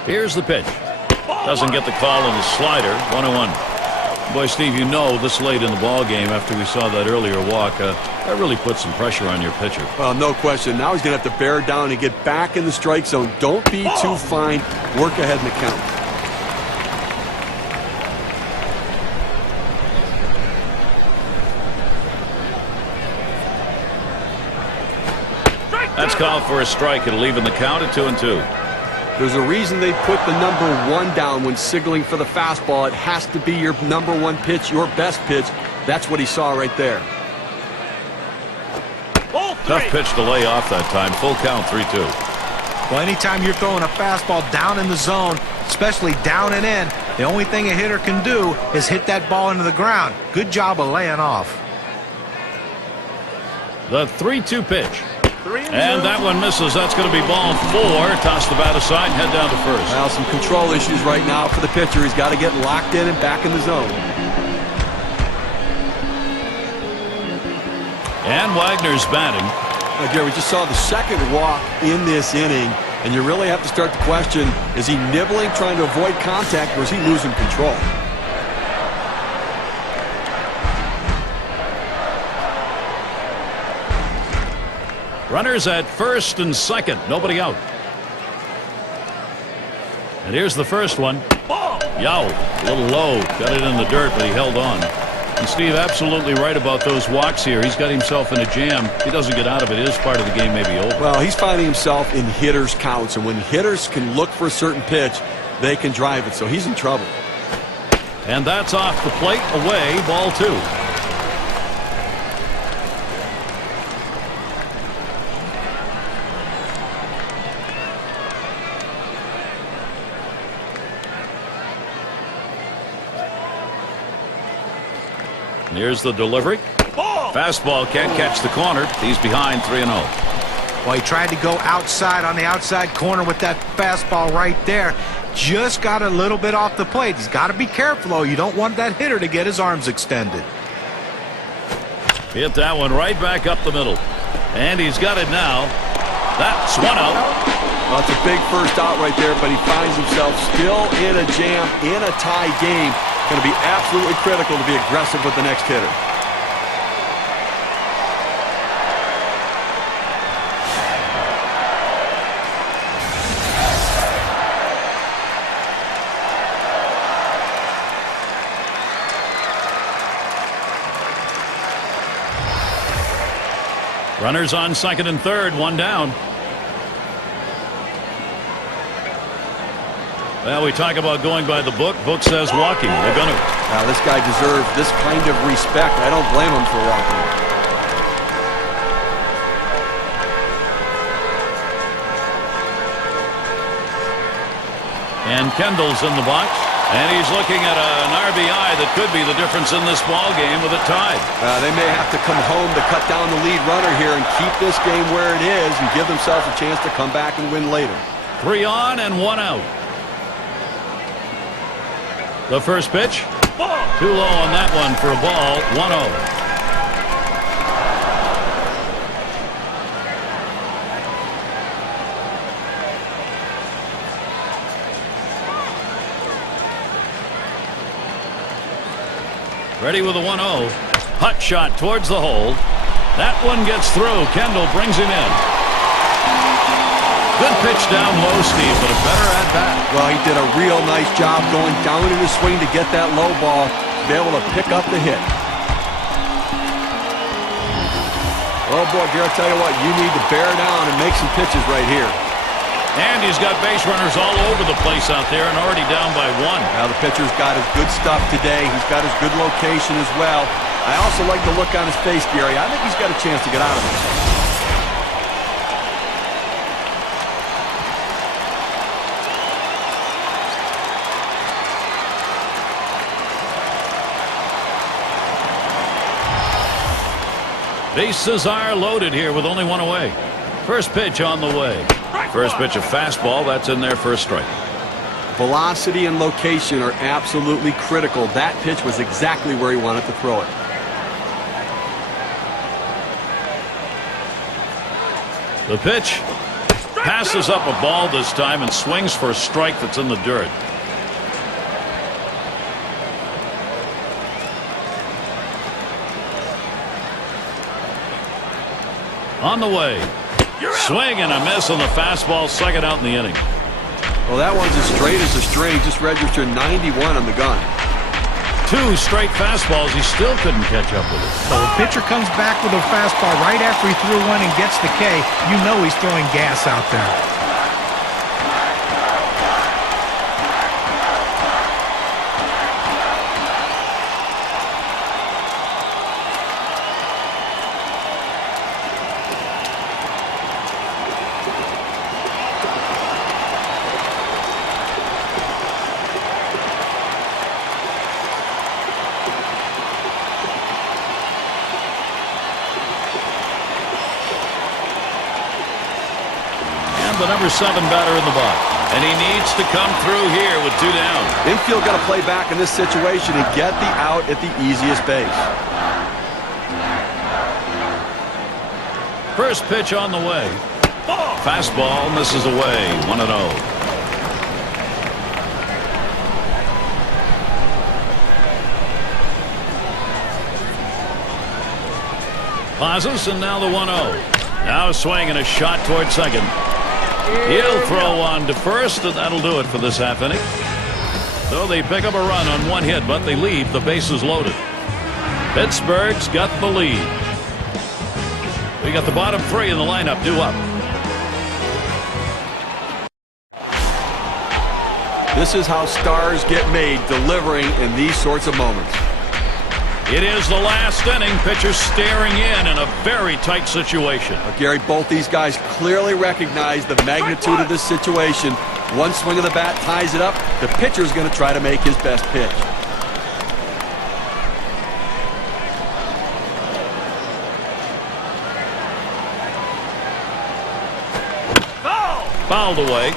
Here's the pitch. Doesn't get the call on the slider. 1-1. Boy, Steve, you know this late in the ball game after we saw that earlier walk, that really puts some pressure on your pitcher. Well, no question. Now he's going to have to bear down and get back in the strike zone. Don't be too fine. Work ahead in the count. That's called for a strike. It'll leave in the count at 2-2. There's a reason they put the number 1 down when signaling for the fastball. It has to be your number 1 pitch, your best pitch. That's what he saw right there. Tough pitch to lay off that time. Full count, 3-2. Well, anytime you're throwing a fastball down in the zone, especially down and in, the only thing a hitter can do is hit that ball into the ground. Good job of laying off. The 3-2 pitch. And that one misses. That's going to be ball 4. Toss the bat aside, head down to first. Well, some control issues right now for the pitcher. He's got to get locked in and back in the zone. And Wagner's batting. Now, Gary, we just saw the second walk in this inning, and you really have to start to question, is he nibbling, trying to avoid contact, or is he losing control? Runners at first and second. Nobody out. And here's the first one. Yow. A little low. Got it in the dirt, but he held on. And Steve, absolutely right about those walks here. He's got himself in a jam. If he doesn't get out of it, his part of the game may be over. Well, he's finding himself in hitters' counts, and when hitters can look for a certain pitch, they can drive it. So he's in trouble. And that's off the plate. Away. Ball 2. Here's the delivery. Fastball can't catch the corner. He's behind 3-0. Well, he tried to go outside on the outside corner with that fastball right there. Just got a little bit off the plate. He's got to be careful, though. You don't want that hitter to get his arms extended. Hit that one right back up the middle. And he's got it now. That's one out. Well, it's a big first out right there, but he finds himself still in a jam, in a tie game. Going to be absolutely critical to be aggressive with the next hitter. Runners on second and third, one down. Well, we talk about going by the book. Book says walking. They're going to. Now, this guy deserves this kind of respect. I don't blame him for walking. And Kendall's in the box. And he's looking at an RBI that could be the difference in this ball game with it tied. They may have to come home to cut down the lead runner here and keep this game where it is and give themselves a chance to come back and win later. 3 on and 1 out. The first pitch. Too low on that one for a ball. 1-0. Ready with a 1-0. Hot shot towards the hole. That one gets through. Kendall brings him in. Good pitch down low, Steve, but a better at bat. Well, he did a real nice job going down in his swing to get that low ball, to be able to pick up the hit. Oh, boy, Gary, I'll tell you what, you need to bear down and make some pitches right here. And he's got base runners all over the place out there and already down by 1. Now, the pitcher's got his good stuff today. He's got his good location as well. I also like the look on his face, Gary. I think he's got a chance to get out of it. Bases are loaded here with only 1 away. First pitch on the way. First pitch a fastball. That's in there for a strike. Velocity and location are absolutely critical. That pitch was exactly where he wanted to throw it. The pitch passes up a ball this time and swings for a strike that's in the dirt. On the way. Swing and a miss on the fastball, second out in the inning. Well, that one's as straight as a string. Just registered 91 on the gun. 2 straight fastballs. He still couldn't catch up with it. So the pitcher comes back with a fastball right after he threw one and gets the K. You know he's throwing gas out there. The number 7 batter in the box, and he needs to come through here with 2 down. Infield got to play back in this situation and get the out at the easiest base. First pitch on the way. Fastball misses away. 1-0. Pauses, and now the 1-0. Now a swing and a shot toward second. He'll throw on to first, and that'll do it for this half inning. So they pick up a run on 1 hit, but they leave the bases loaded. Pittsburgh's got the lead. We got the bottom 3 in the lineup due up. This is how stars get made, delivering in these sorts of moments. It is the last inning. Pitcher staring in a very tight situation. Gary, both these guys clearly recognize the magnitude of this situation. One swing of the bat ties it up. The pitcher's going to try to make his best pitch. Fouled away.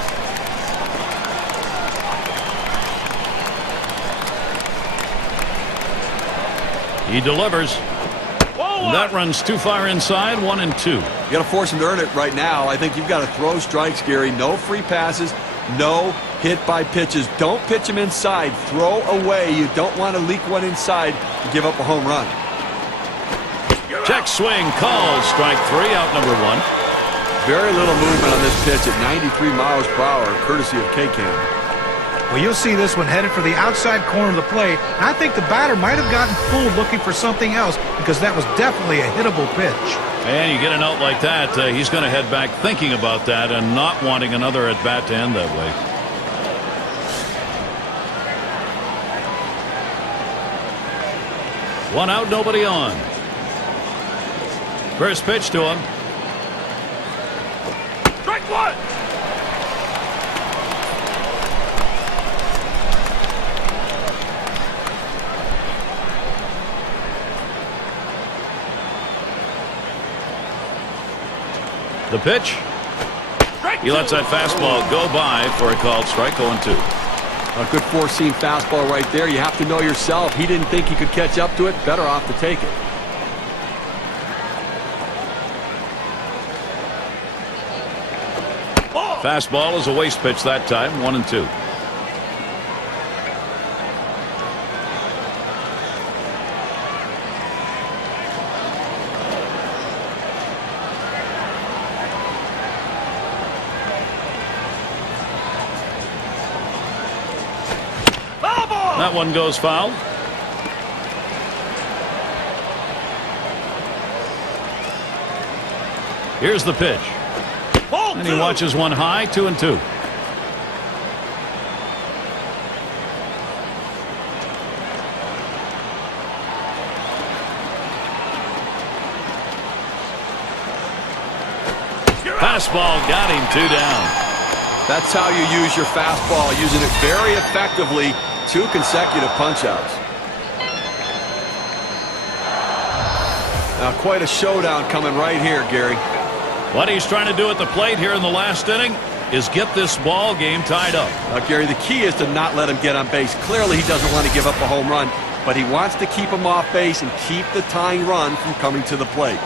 He delivers. And that runs too far inside. 1-2. You got to force him to earn it right now. I think you've got to throw strikes, Gary. No free passes, no hit by pitches. Don't pitch him inside. Throw away. You don't want to leak one inside and give up a home run. Check swing called. Strike 3, out number 1. Very little movement on this pitch at 93 miles per hour, courtesy of K-Cam. Well, you'll see this one headed for the outside corner of the plate. And I think the batter might have gotten fooled looking for something else because that was definitely a hittable pitch. And you get a note like that, he's going to head back thinking about that and not wanting another at-bat to end that way. One out, nobody on. First pitch to him. Strike 1. The pitch. He lets that fastball go by for a called strike. 0-2. A good four-seam fastball right there. You have to know yourself. He didn't think he could catch up to it. Better off to take it. Fastball is a waste pitch that time. 1-2. That one goes foul. Here's the pitch. And he watches one high. 2-2. Fastball got him. 2 down. That's how you use your fastball, using it very effectively. 2 consecutive punch-outs. Now quite a showdown coming right here, Gary. What he's trying to do at the plate here in the last inning is get this ball game tied up. Gary, the key is to not let him get on base. Clearly he doesn't want to give up a home run, but he wants to keep him off base and keep the tying run from coming to the plate.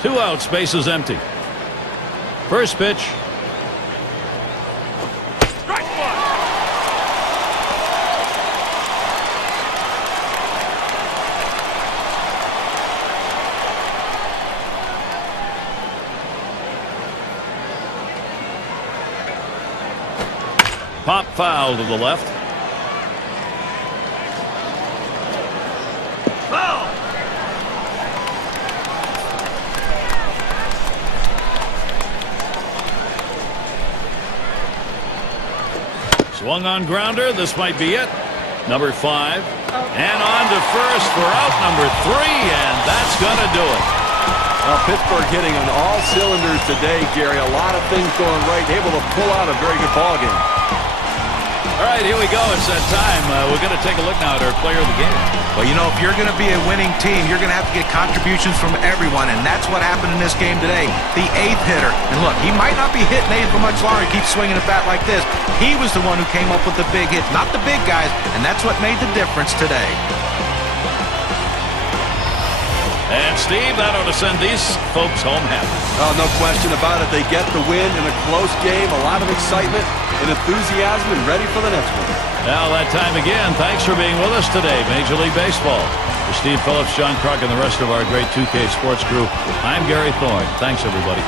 Two outs, base is empty. First pitch. Pop foul to the left. Foul. Swung on grounder. This might be it. Number 5. And on to first for out number 3. And that's going to do it. Well, Pittsburgh hitting on all cylinders today, Gary. A lot of things going right. Able to pull out a very good ball game. All right, here we go. It's that time. We're going to take a look now at our player of the game. Well, you know, if you're going to be a winning team, you're going to have to get contributions from everyone, and that's what happened in this game today. The 8th hitter. And look, he might not be hitting 8 for much longer. He keeps swinging a bat like this. He was the one who came up with the big hits, not the big guys, and that's what made the difference today. And Steve, that ought to send these folks home happy. Oh, no question about it. They get the win in a close game. A lot of excitement and enthusiasm and ready for the next one. Now that time again. Thanks for being with us today, Major League Baseball. For Steve Phillips, John Kruk, and the rest of our great 2K Sports crew, I'm Gary Thorne. Thanks, everybody.